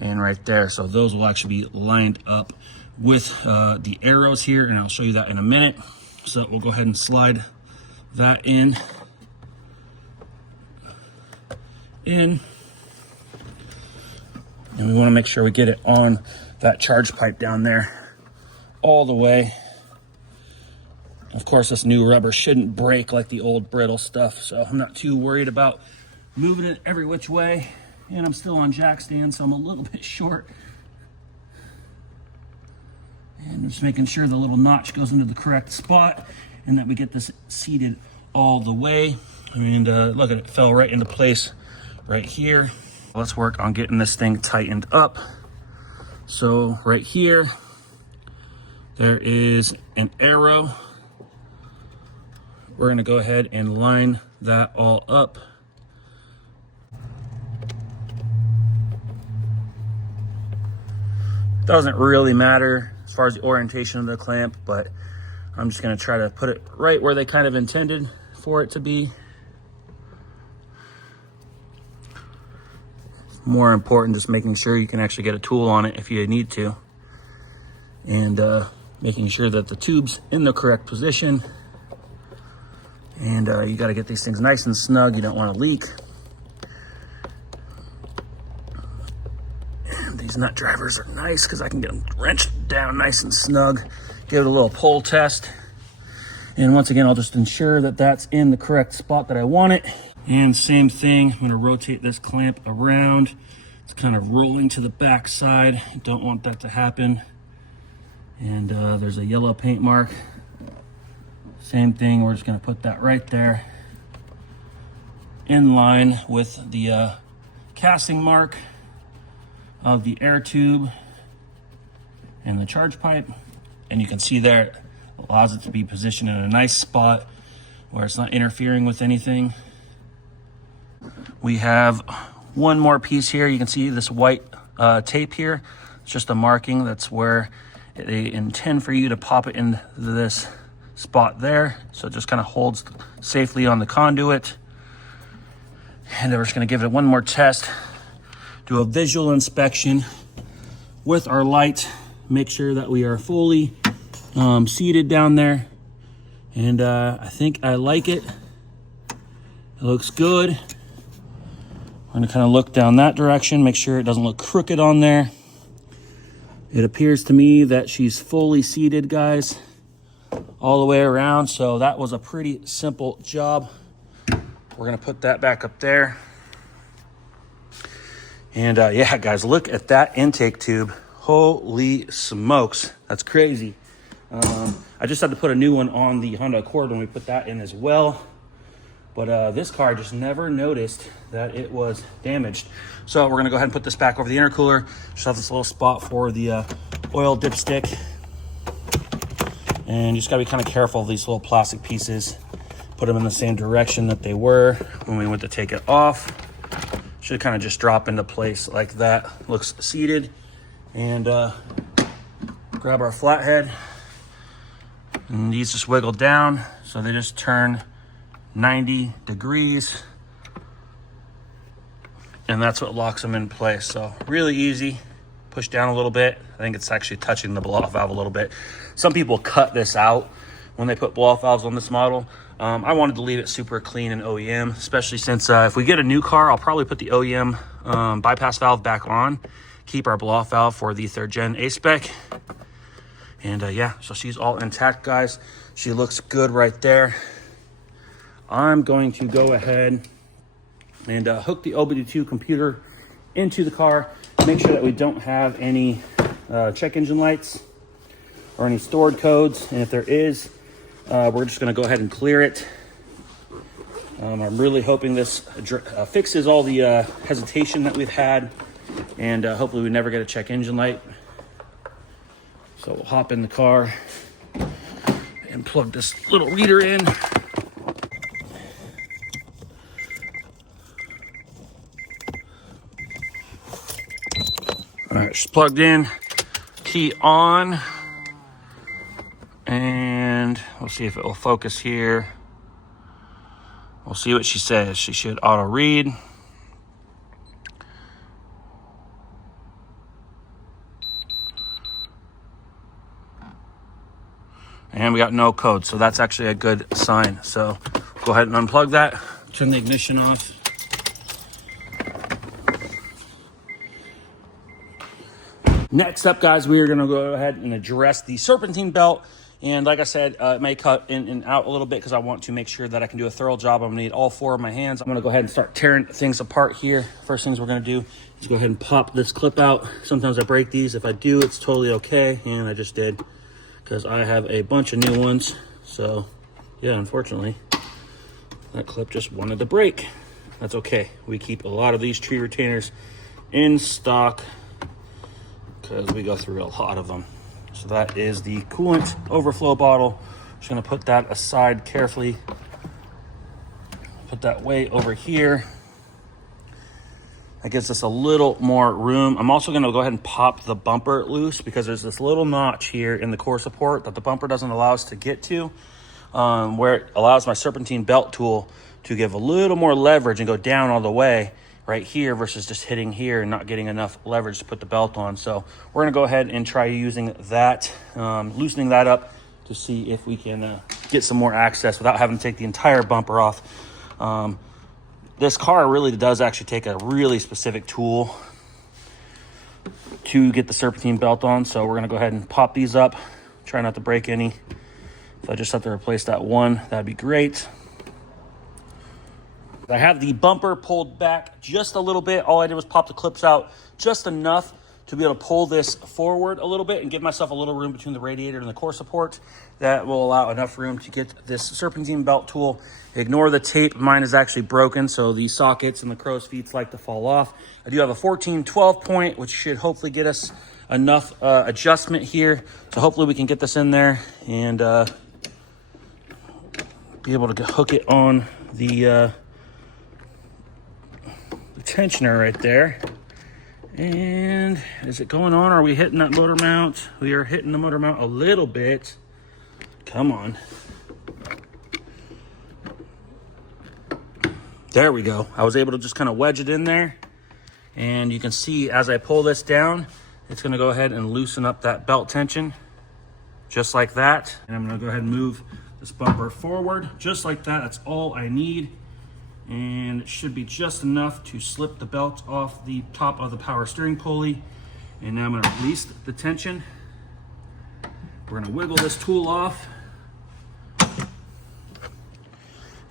and right there. So those will actually be lined up with the arrows here, and I'll show you that in a minute. So we'll go ahead and slide that in in. And we want to make sure we get it on that charge pipe down there all the way. Of course, this new rubber shouldn't break like the old brittle stuff, so I'm not too worried about moving it every which way. And I'm still on jack stand, so I'm a little bit short. And just making sure the little notch goes into the correct spot and that we get this seated all the way. And look at it, fell right into place right here. Let's work on getting this thing tightened up. So right here, there is an arrow. We're gonna go ahead and line that all up. Doesn't really matter as far as the orientation of the clamp, but I'm just gonna try to put it right where they kind of intended for it to be. More important, just making sure you can actually get a tool on it if you need to. And making sure that the tube's in the correct position. And you gotta get these things nice and snug. You don't wanna leak. And these nut drivers are nice because I can get them wrenched down nice and snug. Give it a little pull test. And once again, I'll just ensure that that's in the correct spot that I want it. And same thing, I'm gonna rotate this clamp around. It's kind of rolling to the back side. Don't want that to happen. And there's a yellow paint mark. Same thing, we're just gonna put that right there in line with the casting mark of the air tube and the charge pipe. And you can see there, it allows it to be positioned in a nice spot where it's not interfering with anything. We have one more piece here. You can see this white tape here. It's just a marking. That's where they intend for you to pop it into this spot there. So it just kind of holds safely on the conduit. And then we're just gonna give it one more test. Do a visual inspection with our light. Make sure that we are fully seated down there. And I think I like it. It looks good. I'm gonna kind of look down that direction, make sure it doesn't look crooked on there. It appears to me that she's fully seated, guys, all the way around. So that was a pretty simple job. We're gonna put that back up there. And yeah, guys, look at that intake tube. Holy smokes, that's crazy. I just had to put a new one on the Honda Accord when we put that in as well. But this car, I just never noticed that it was damaged. So we're gonna go ahead and put this back over the intercooler. Just have this little spot for the oil dipstick. And you just gotta be kind of careful of these little plastic pieces. Put them in the same direction that they were when we went to take it off. Should kind of just drop into place like that. Looks seated. And grab our flathead. And these just wiggle down. So they just turn 90 degrees. And that's what locks them in place. So really easy. Push down a little bit. I think it's actually touching the blow-off valve a little bit. Some people cut this out when they put blow-off valves on this model. I wanted to leave it super clean and OEM, especially since if we get a new car, I'll probably put the OEM bypass valve back on, keep our blow-off valve for the 3rd gen A-Spec. And yeah, so she's all intact, guys. She looks good right there. I'm going to go ahead and hook the OBD2 computer into the car. Make sure that we don't have any check engine lights or any stored codes. And if there is, we're just gonna go ahead and clear it. I'm really hoping this fixes all the hesitation that we've had, and hopefully we never get a check engine light. So we'll hop in the car and plug this little reader in. All right, she's plugged in, key on, and we'll see if it will focus here. We'll see what she says. She should auto read. And we got no code, so that's actually a good sign. So go ahead and unplug that, turn the ignition off. Next up, guys, we are going to go ahead and address the serpentine belt. And like I said, it may cut in and out a little bit because I want to make sure that I can do a thorough job. I'm going to need all 4 of my hands. I'm going to go ahead and start tearing things apart here. First things we're going to do is go ahead and pop this clip out. Sometimes I break these. If I do, it's totally okay. And I just did because I have a bunch of new ones. So, yeah, unfortunately, that clip just wanted to break. That's okay. We keep a lot of these tree retainers in stock because we go through a lot of them. So that is the coolant overflow bottle. Just gonna put that aside carefully. Put that way over here. That gives us a little more room. I'm also gonna go ahead and pop the bumper loose because there's this little notch here in the core support that the bumper doesn't allow us to get to, where it allows my serpentine belt tool to give a little more leverage and go down all the way right here versus just hitting here and not getting enough leverage to put the belt on. So we're gonna go ahead and try using that, loosening that up to see if we can get some more access without having to take the entire bumper off. This car really does actually take a really specific tool to get the serpentine belt on. So we're gonna go ahead and pop these up, try not to break any. If I just have to replace that one, that'd be great. I have the bumper pulled back just a little bit. All I did was pop the clips out just enough to be able to pull this forward a little bit and give myself a little room between the radiator and the core support. That will allow enough room to get this serpentine belt tool. Ignore the tape. Mine is actually broken, so the sockets and the crow's feet like to fall off. I do have a 14-12 point, which should hopefully get us enough adjustment here. So hopefully we can get this in there and be able to hook it on the tensioner right there. And is it going on? Are we hitting that motor mount? We are hitting the motor mount a little bit. Come on. There we go. I was able to just kind of wedge it in there. And you can see as I pull this down, it's going to go ahead and loosen up that belt tension just like that. And I'm going to go ahead and move this bumper forward just like that. That's all I need. And it should be just enough to slip the belt off the top of the power steering pulley. And now I'm going to release the tension. We're going to wiggle this tool off.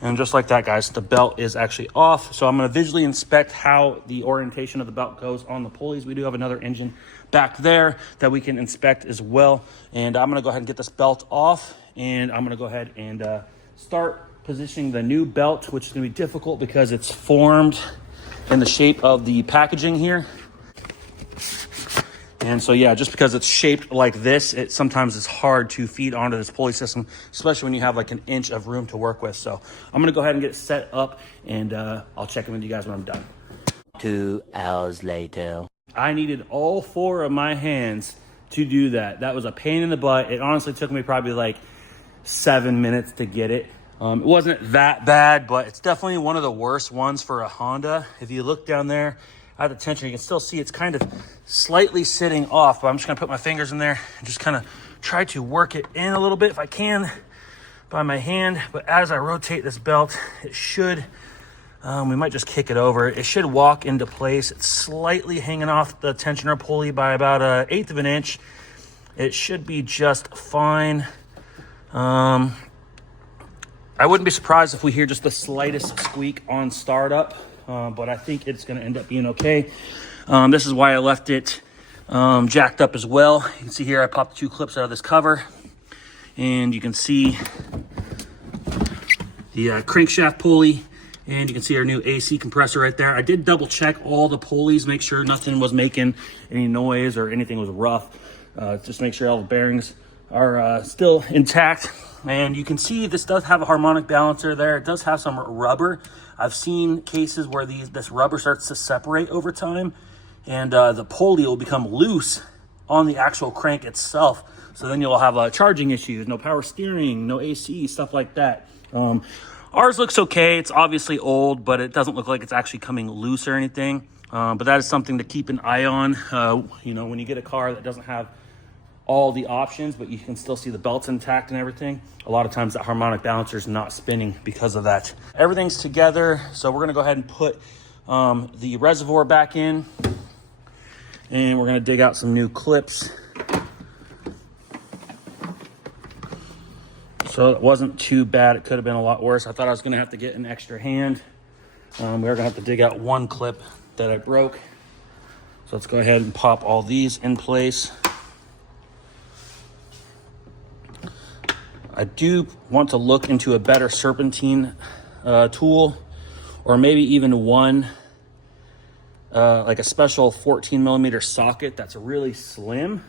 And just like that, guys, the belt is actually off. So I'm going to visually inspect how the orientation of the belt goes on the pulleys. We do have another engine back there that we can inspect as well. And I'm going to go ahead and get this belt off. And I'm going to go ahead and start positioning the new belt, which is going to be difficult because it's formed in the shape of the packaging here. And so, yeah, just because it's shaped like this, it sometimes is hard to feed onto this pulley system, especially when you have like an inch of room to work with. So I'm going to go ahead and get it set up, and I'll check in with you guys when I'm done. 2 hours later. I needed all 4 of my hands to do that. That was a pain in the butt. It honestly took me probably like 7 minutes to get it. It wasn't that bad, but it's definitely one of the worst ones for a Honda. If you look down there at the tension, you can still see it's kind of slightly sitting off, but I'm just gonna put my fingers in there and just kind of try to work it in a little bit if I can by my hand. But as I rotate this belt, it should, we might just kick it over. It should walk into place. It's slightly hanging off the tensioner pulley by about 1/8 of an inch. It should be just fine. I wouldn't be surprised if we hear just the slightest squeak on startup, but I think it's going to end up being okay. This is why I left it jacked up as well. You can see here I popped 2 clips out of this cover, and you can see the crankshaft pulley, and you can see our new AC compressor right there. I did double check all the pulleys, make sure nothing was making any noise or anything was rough. Just make sure all the bearings are still intact. And you can see this does have a harmonic balancer there. It does have some rubber. I've seen cases where this rubber starts to separate over time, and the pulley will become loose on the actual crank itself. So then you'll have charging issues, no power steering, no AC, stuff like that. Ours looks okay. It's obviously old, but it doesn't look like it's actually coming loose or anything. But that is something to keep an eye on. You know, when you get a car that doesn't have all the options, but you can still see the belts intact and everything, a lot of times that harmonic balancer is not spinning because of that. Everything's together, so we're going to go ahead and put the reservoir back in. And we're gonna dig out some new clips. So it wasn't too bad. It could have been a lot worse. I thought I was gonna have to get an extra hand. We are gonna have to dig out one clip that I broke. So let's go ahead and pop all these in place. I do want to look into a better serpentine tool, or maybe even one like a special 14 millimeter socket that's really slim,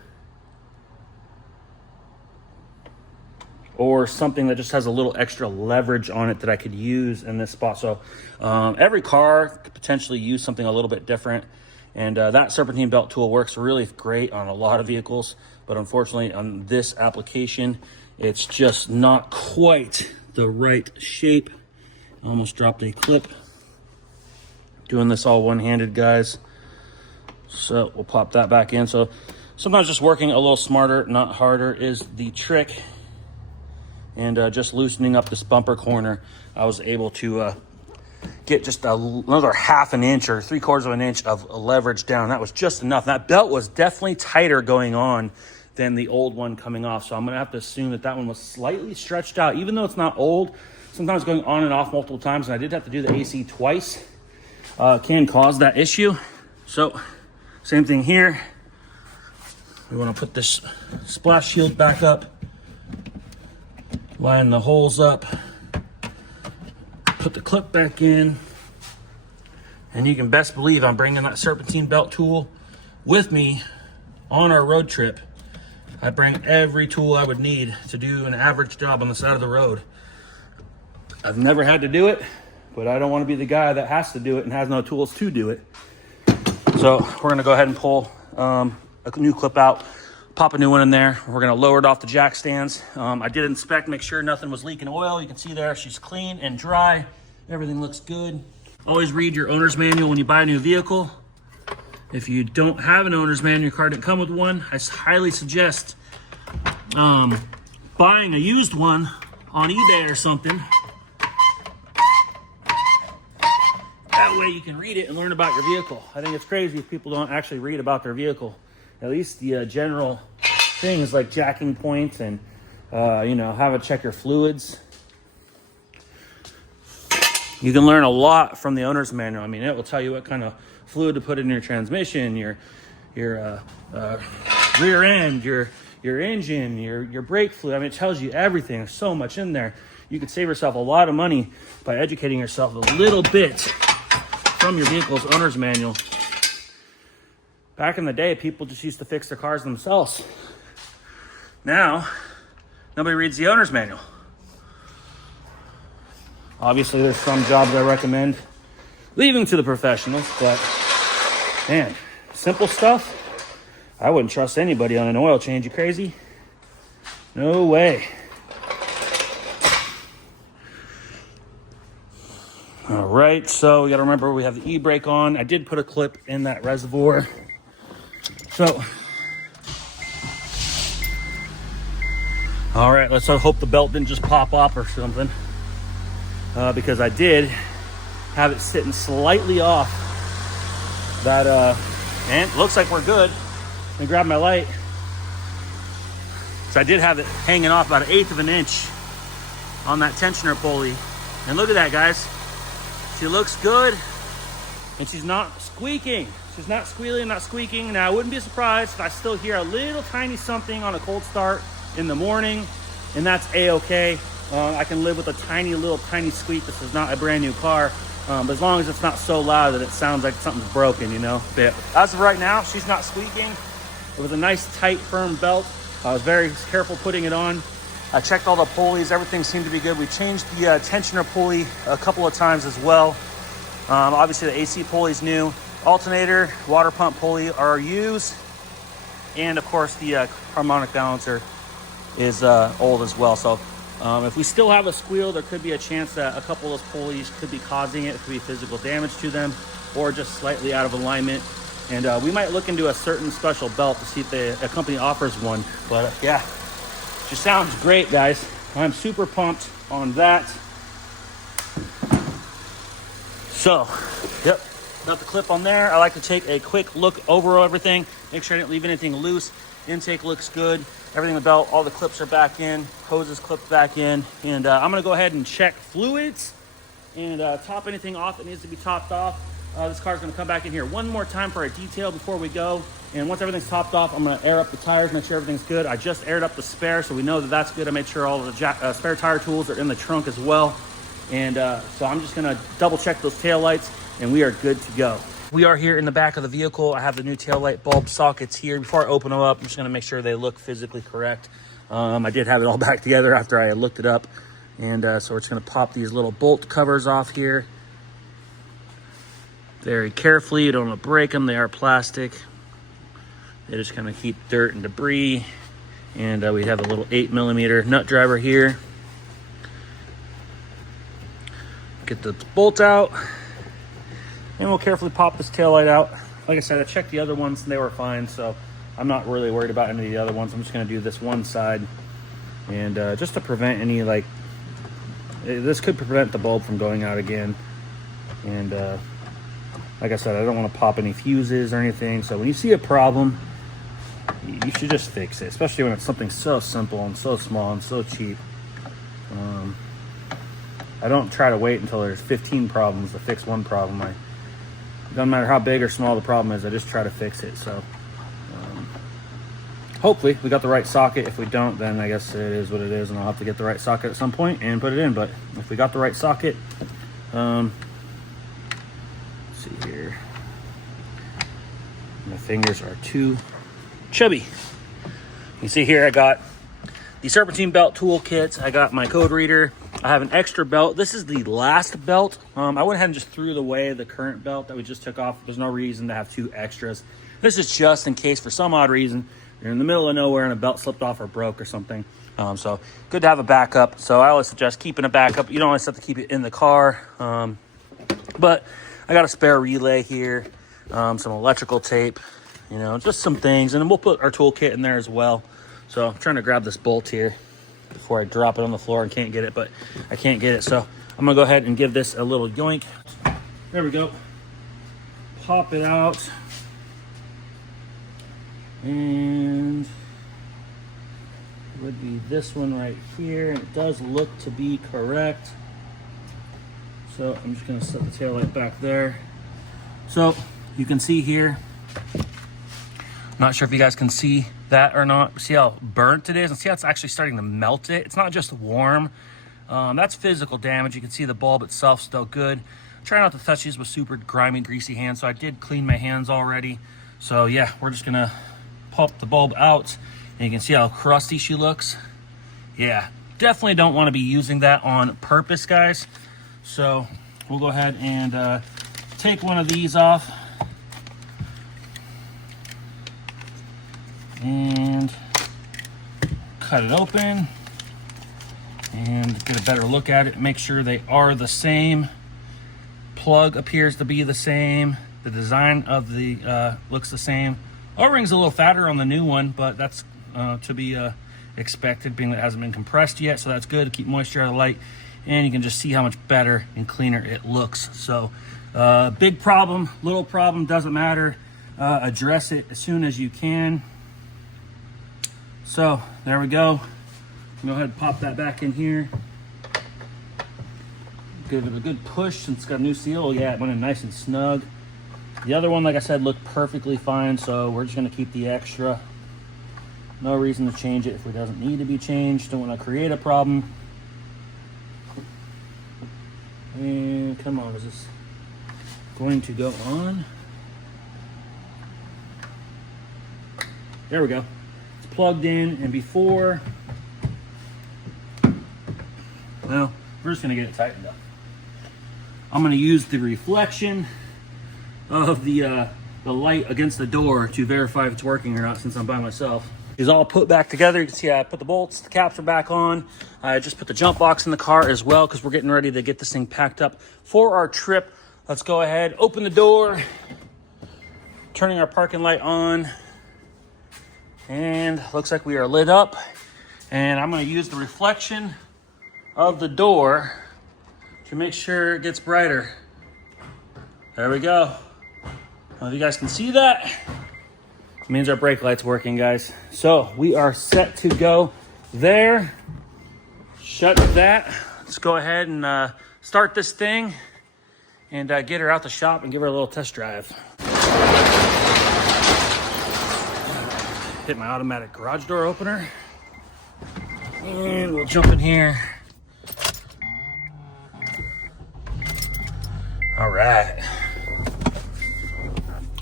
or something that just has a little extra leverage on it that I could use in this spot. So every car could potentially use something a little bit different, and that serpentine belt tool works really great on a lot of vehicles, but unfortunately on this application it's just not quite the right shape. I almost dropped a clip. Doing this all one-handed, guys. So we'll pop that back in. So sometimes just working a little smarter, not harder, is the trick. And just loosening up this bumper corner, I was able to get just another half an inch or 3/4 of an inch of leverage down. That was just enough. That belt was definitely tighter going on than the old one coming off. So I'm gonna have to assume that that one was slightly stretched out, even though it's not old. Sometimes going on and off multiple times, and I did have to do the AC twice, can cause that issue. So same thing here. We wanna put this splash shield back up, line the holes up, put the clip back in, and you can best believe I'm bringing that serpentine belt tool with me on our road trip. I bring every tool I would need to do an average job on the side of the road. I've never had to do it, but I don't want to be the guy that has to do it and has no tools to do it. So we're gonna go ahead and pull a new clip out, pop a new one in there. We're gonna lower it off the jack stands. I did inspect, make sure nothing was leaking oil. You can see there, she's clean and dry. Everything looks good. Always read your owner's manual when you buy a new vehicle. If you don't have an owner's manual, your car didn't come with one, I highly suggest buying a used one on eBay or something. That way you can read it and learn about your vehicle. I think it's crazy if people don't actually read about their vehicle. At least the general things like jacking points and, how to check your fluids. You can learn a lot from the owner's manual. I mean, it will tell you what kind of fluid to put in your transmission, your rear end, your engine, your brake fluid. I mean, it tells you everything. There's so much in there. You could save yourself a lot of money by educating yourself a little bit from your vehicle's owner's manual. Back in the day, people just used to fix their cars themselves. Now, nobody reads the owner's manual. Obviously, there's some jobs I recommend leaving to the professionals, but man, simple stuff, I wouldn't trust anybody on an oil change. You crazy? No way. All right, so we gotta remember we have the e-brake on. I did put a clip in that reservoir. So, all right, let's hope the belt didn't just pop off or something, because I did have it sitting slightly off that, and it looks like we're good. Let me grab my light. So I did have it hanging off about 1/8 of an inch on that tensioner pulley. And look at that, guys. She looks good, and she's not squeaking. She's not squealing, not squeaking. Now, I wouldn't be surprised if I still hear a little tiny something on a cold start in the morning, and that's A-okay. I can live with a tiny squeak. This is not a brand new car, but as long as it's not so loud that it sounds like something's broken, But as of right now, she's not squeaking. It was a nice, tight, firm belt. I was very careful putting it on. I checked all the pulleys. Everything seemed to be good. We changed the tensioner pulley a couple of times as well. Obviously, the AC pulley's new. Alternator, water pump pulley are used. And, of course, the harmonic balancer is old as well. So if we still have a squeal, there could be a chance that a couple of those pulleys could be causing it. It could be physical damage to them or just slightly out of alignment. And we might look into a certain special belt to see if a company offers one. But yeah, she sounds great, guys. I'm super pumped on that. So, yep, Got the clip on there. I like to take a quick look over everything, make sure I didn't leave anything loose. Intake looks good. Everything in the belt, all the clips are back in. Hoses clipped back in. And I'm gonna go ahead and check fluids and top anything off that needs to be topped off. This car's gonna come back in here one more time for a detail before we go. And once everything's topped off, I'm gonna air up the tires, make sure everything's good. I just aired up the spare, so we know that that's good. I made sure all of the spare tire tools are in the trunk as well. And so I'm just gonna double check those taillights, and we are good to go. We are here in the back of the vehicle. I have the new taillight bulb sockets here. Before I open them up, I'm just gonna make sure they look physically correct. I did have it all back together after I looked it up. And so we're just gonna pop these little bolt covers off here. Very carefully, you don't want to break them, they are plastic. They just kind of keep dirt and debris. And we have a little 8mm nut driver here. Get the bolt out. And we'll carefully pop this taillight out. Like I said, I checked the other ones and they were fine, so I'm not really worried about any of the other ones. I'm just gonna do this one side. And just to prevent any, like, this could prevent the bulb from going out again. And like I said, I don't want to pop any fuses or anything. So when you see a problem, you should just fix it, especially when it's something so simple and so small and so cheap. I don't try to wait until there's 15 problems to fix one problem. It doesn't matter how big or small the problem is, I just try to fix it. So hopefully we got the right socket. If we don't, then I guess it is what it is, and I'll have to get the right socket at some point and put it in. But if we got the right socket, let's see here. My fingers are too chubby. You see here, I got the serpentine belt tool kits. I got my code reader. I have an extra belt. This is the last belt. I went ahead and just threw away the current belt that we just took off. There's no reason to have two extras. This is just in case for some odd reason you're in the middle of nowhere and a belt slipped off or broke or something. So good to have a backup. So I always suggest keeping a backup. You don't always have to keep it in the car. But I got a spare relay here, some electrical tape, you know, just some things. And then we'll put our toolkit in there as well. So I'm trying to grab this bolt here before I drop it on the floor and can't get it, but I can't get it. So I'm gonna go ahead and give this a little yoink. There we go. Pop it out. And it would be this one right here. And it does look to be correct. So I'm just gonna set the taillight back there. So you can see here, not sure if you guys can see that or not. See how burnt it is, and see how it's actually starting to melt it. It's not just warm. That's physical damage. You can see the bulb itself still good. Try not to touch these with super grimy, greasy hands. So I did clean my hands already. So yeah, we're just gonna pop the bulb out, and you can see how crusty she looks. Yeah, definitely don't want to be using that on purpose, guys. So we'll go ahead and take one of these off and cut it open and get a better look at it. Make sure they are the same. Plug appears to be the same. The design of the looks the same. O-ring's a little fatter on the new one, but that's to be expected, being that it hasn't been compressed yet. So that's good to keep moisture out of the light. And you can just see how much better and cleaner it looks. So big problem, little problem, doesn't matter. Address it as soon as you can. So there we go. Go ahead and pop that back in here. Give it a good push since it's got a new seal. Yeah, it went in nice and snug. The other one, like I said, looked perfectly fine. So we're just gonna keep the extra. No reason to change it if it doesn't need to be changed. Don't want to create a problem. And come on, is this going to go on? There we go. It's plugged in, and before, well, we're just gonna get it tightened up. I'm gonna use the reflection of the light against the door to verify if it's working or not, since I'm by myself. It's all put back together. You can see I put the bolts, the caps are back on. I just put the jump box in the car as well, because we're getting ready to get this thing packed up for our trip. Let's go ahead, open the door, turning our parking light on, and looks like we are lit up. And I'm gonna use the reflection of the door to make sure it gets brighter. There we go. Well, if you guys can see that, it means our brake light's working, guys. So we are set to go there. Shut that. Let's go ahead and start this thing and get her out the shop and give her a little test drive. Hit my automatic garage door opener. And we'll jump in here. All right.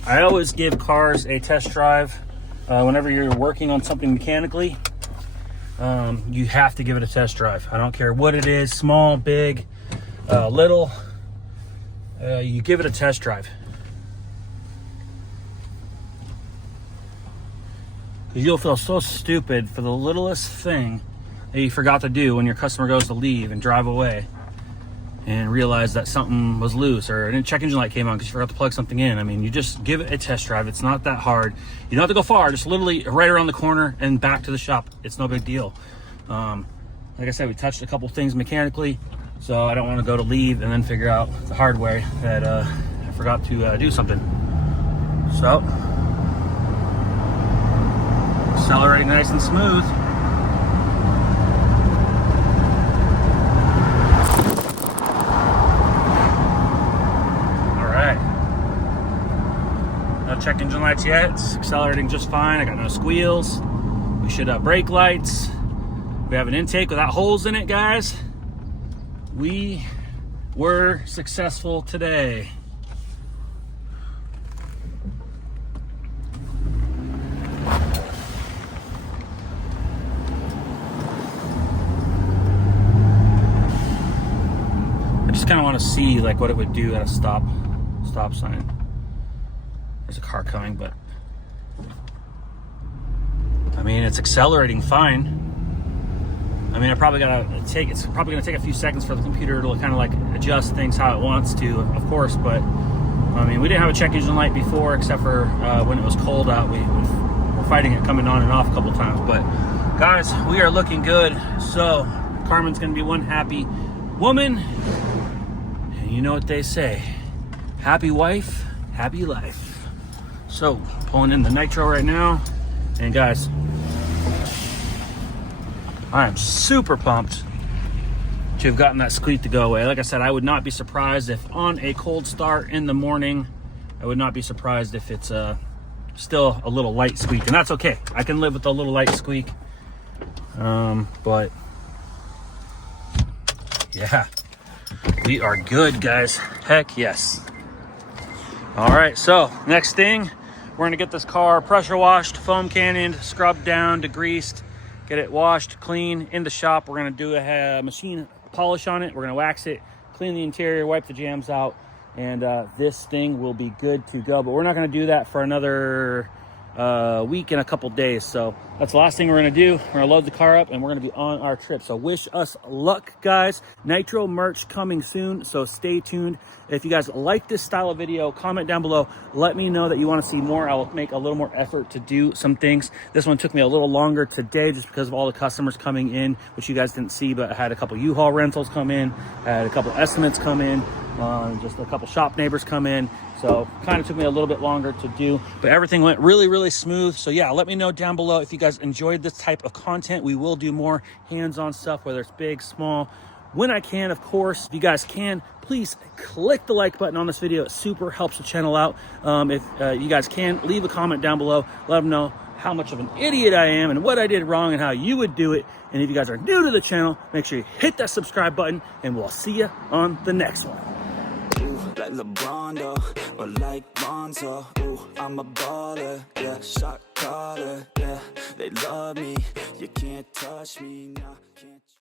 I always give cars a test drive whenever you're working on something mechanically. You have to give it a test drive. I don't care what it is, small, big, little. You give it a test drive. Because you'll feel so stupid for the littlest thing that you forgot to do when your customer goes to leave and drive away and realize that something was loose or a check engine light came on because you forgot to plug something in. I mean, you just give it a test drive. It's not that hard. You don't have to go far, just literally right around the corner and back to the shop. It's no big deal. Like I said, we touched a couple things mechanically, so I don't want to go to leave and then figure out the hard way that I forgot to do something. So, accelerating nice and smooth. Check engine lights yet. It's accelerating just fine. I got no squeals. We should have brake lights. We have an intake without holes in it, guys. We were successful today. I just kind of want to see like what it would do at a stop sign. There's a car coming, but I mean, it's accelerating fine. I mean, it's probably gonna take a few seconds for the computer to kind of like adjust things how it wants to, of course. But I mean, we didn't have a check engine light before, except for when it was cold out. We were fighting it coming on and off a couple times. But guys, we are looking good. So Karmen's gonna be one happy woman, and you know what they say: happy wife, happy life. So, pulling in the Nitro right now. And guys, I am super pumped to have gotten that squeak to go away. Like I said, I would not be surprised if on a cold start in the morning, I would not be surprised if it's still a little light squeak. And that's okay. I can live with a little light squeak. But yeah, we are good, guys. Heck yes. All right, so next thing, we're gonna get this car pressure washed, foam cannoned, scrubbed down, degreased, get it washed, clean in the shop. We're gonna do a machine polish on it. We're gonna wax it, clean the interior, wipe the jams out, and this thing will be good to go. But we're not gonna do that for another week and a couple days. So that's the last thing we're gonna do. We're gonna load the car up and we're gonna be on our trip. So wish us luck, guys. Nitro merch coming soon, so stay tuned. If you guys like this style of video, comment down below. Let me know that you want to see more. I will make a little more effort to do some things. This one took me a little longer today just because of all the customers coming in, which you guys didn't see, but I had a couple U-Haul rentals come in, I had a couple estimates come in, just a couple shop neighbors come in. So kind of took me a little bit longer to do, but everything went really, really smooth. So yeah, let me know down below if you guys enjoyed this type of content. We will do more hands-on stuff, whether it's big, small, when I can, of course. If you guys can, please click the like button on this video. It super helps the channel out. If you guys can, leave a comment down below. Let them know how much of an idiot I am and what I did wrong and how you would do it. And if you guys are new to the channel, make sure you hit that subscribe button, and we'll see you on the next one. Like LeBron, or like Bonzo. Ooh, I'm a baller, yeah, shot caller, yeah. They love me, you can't touch me now.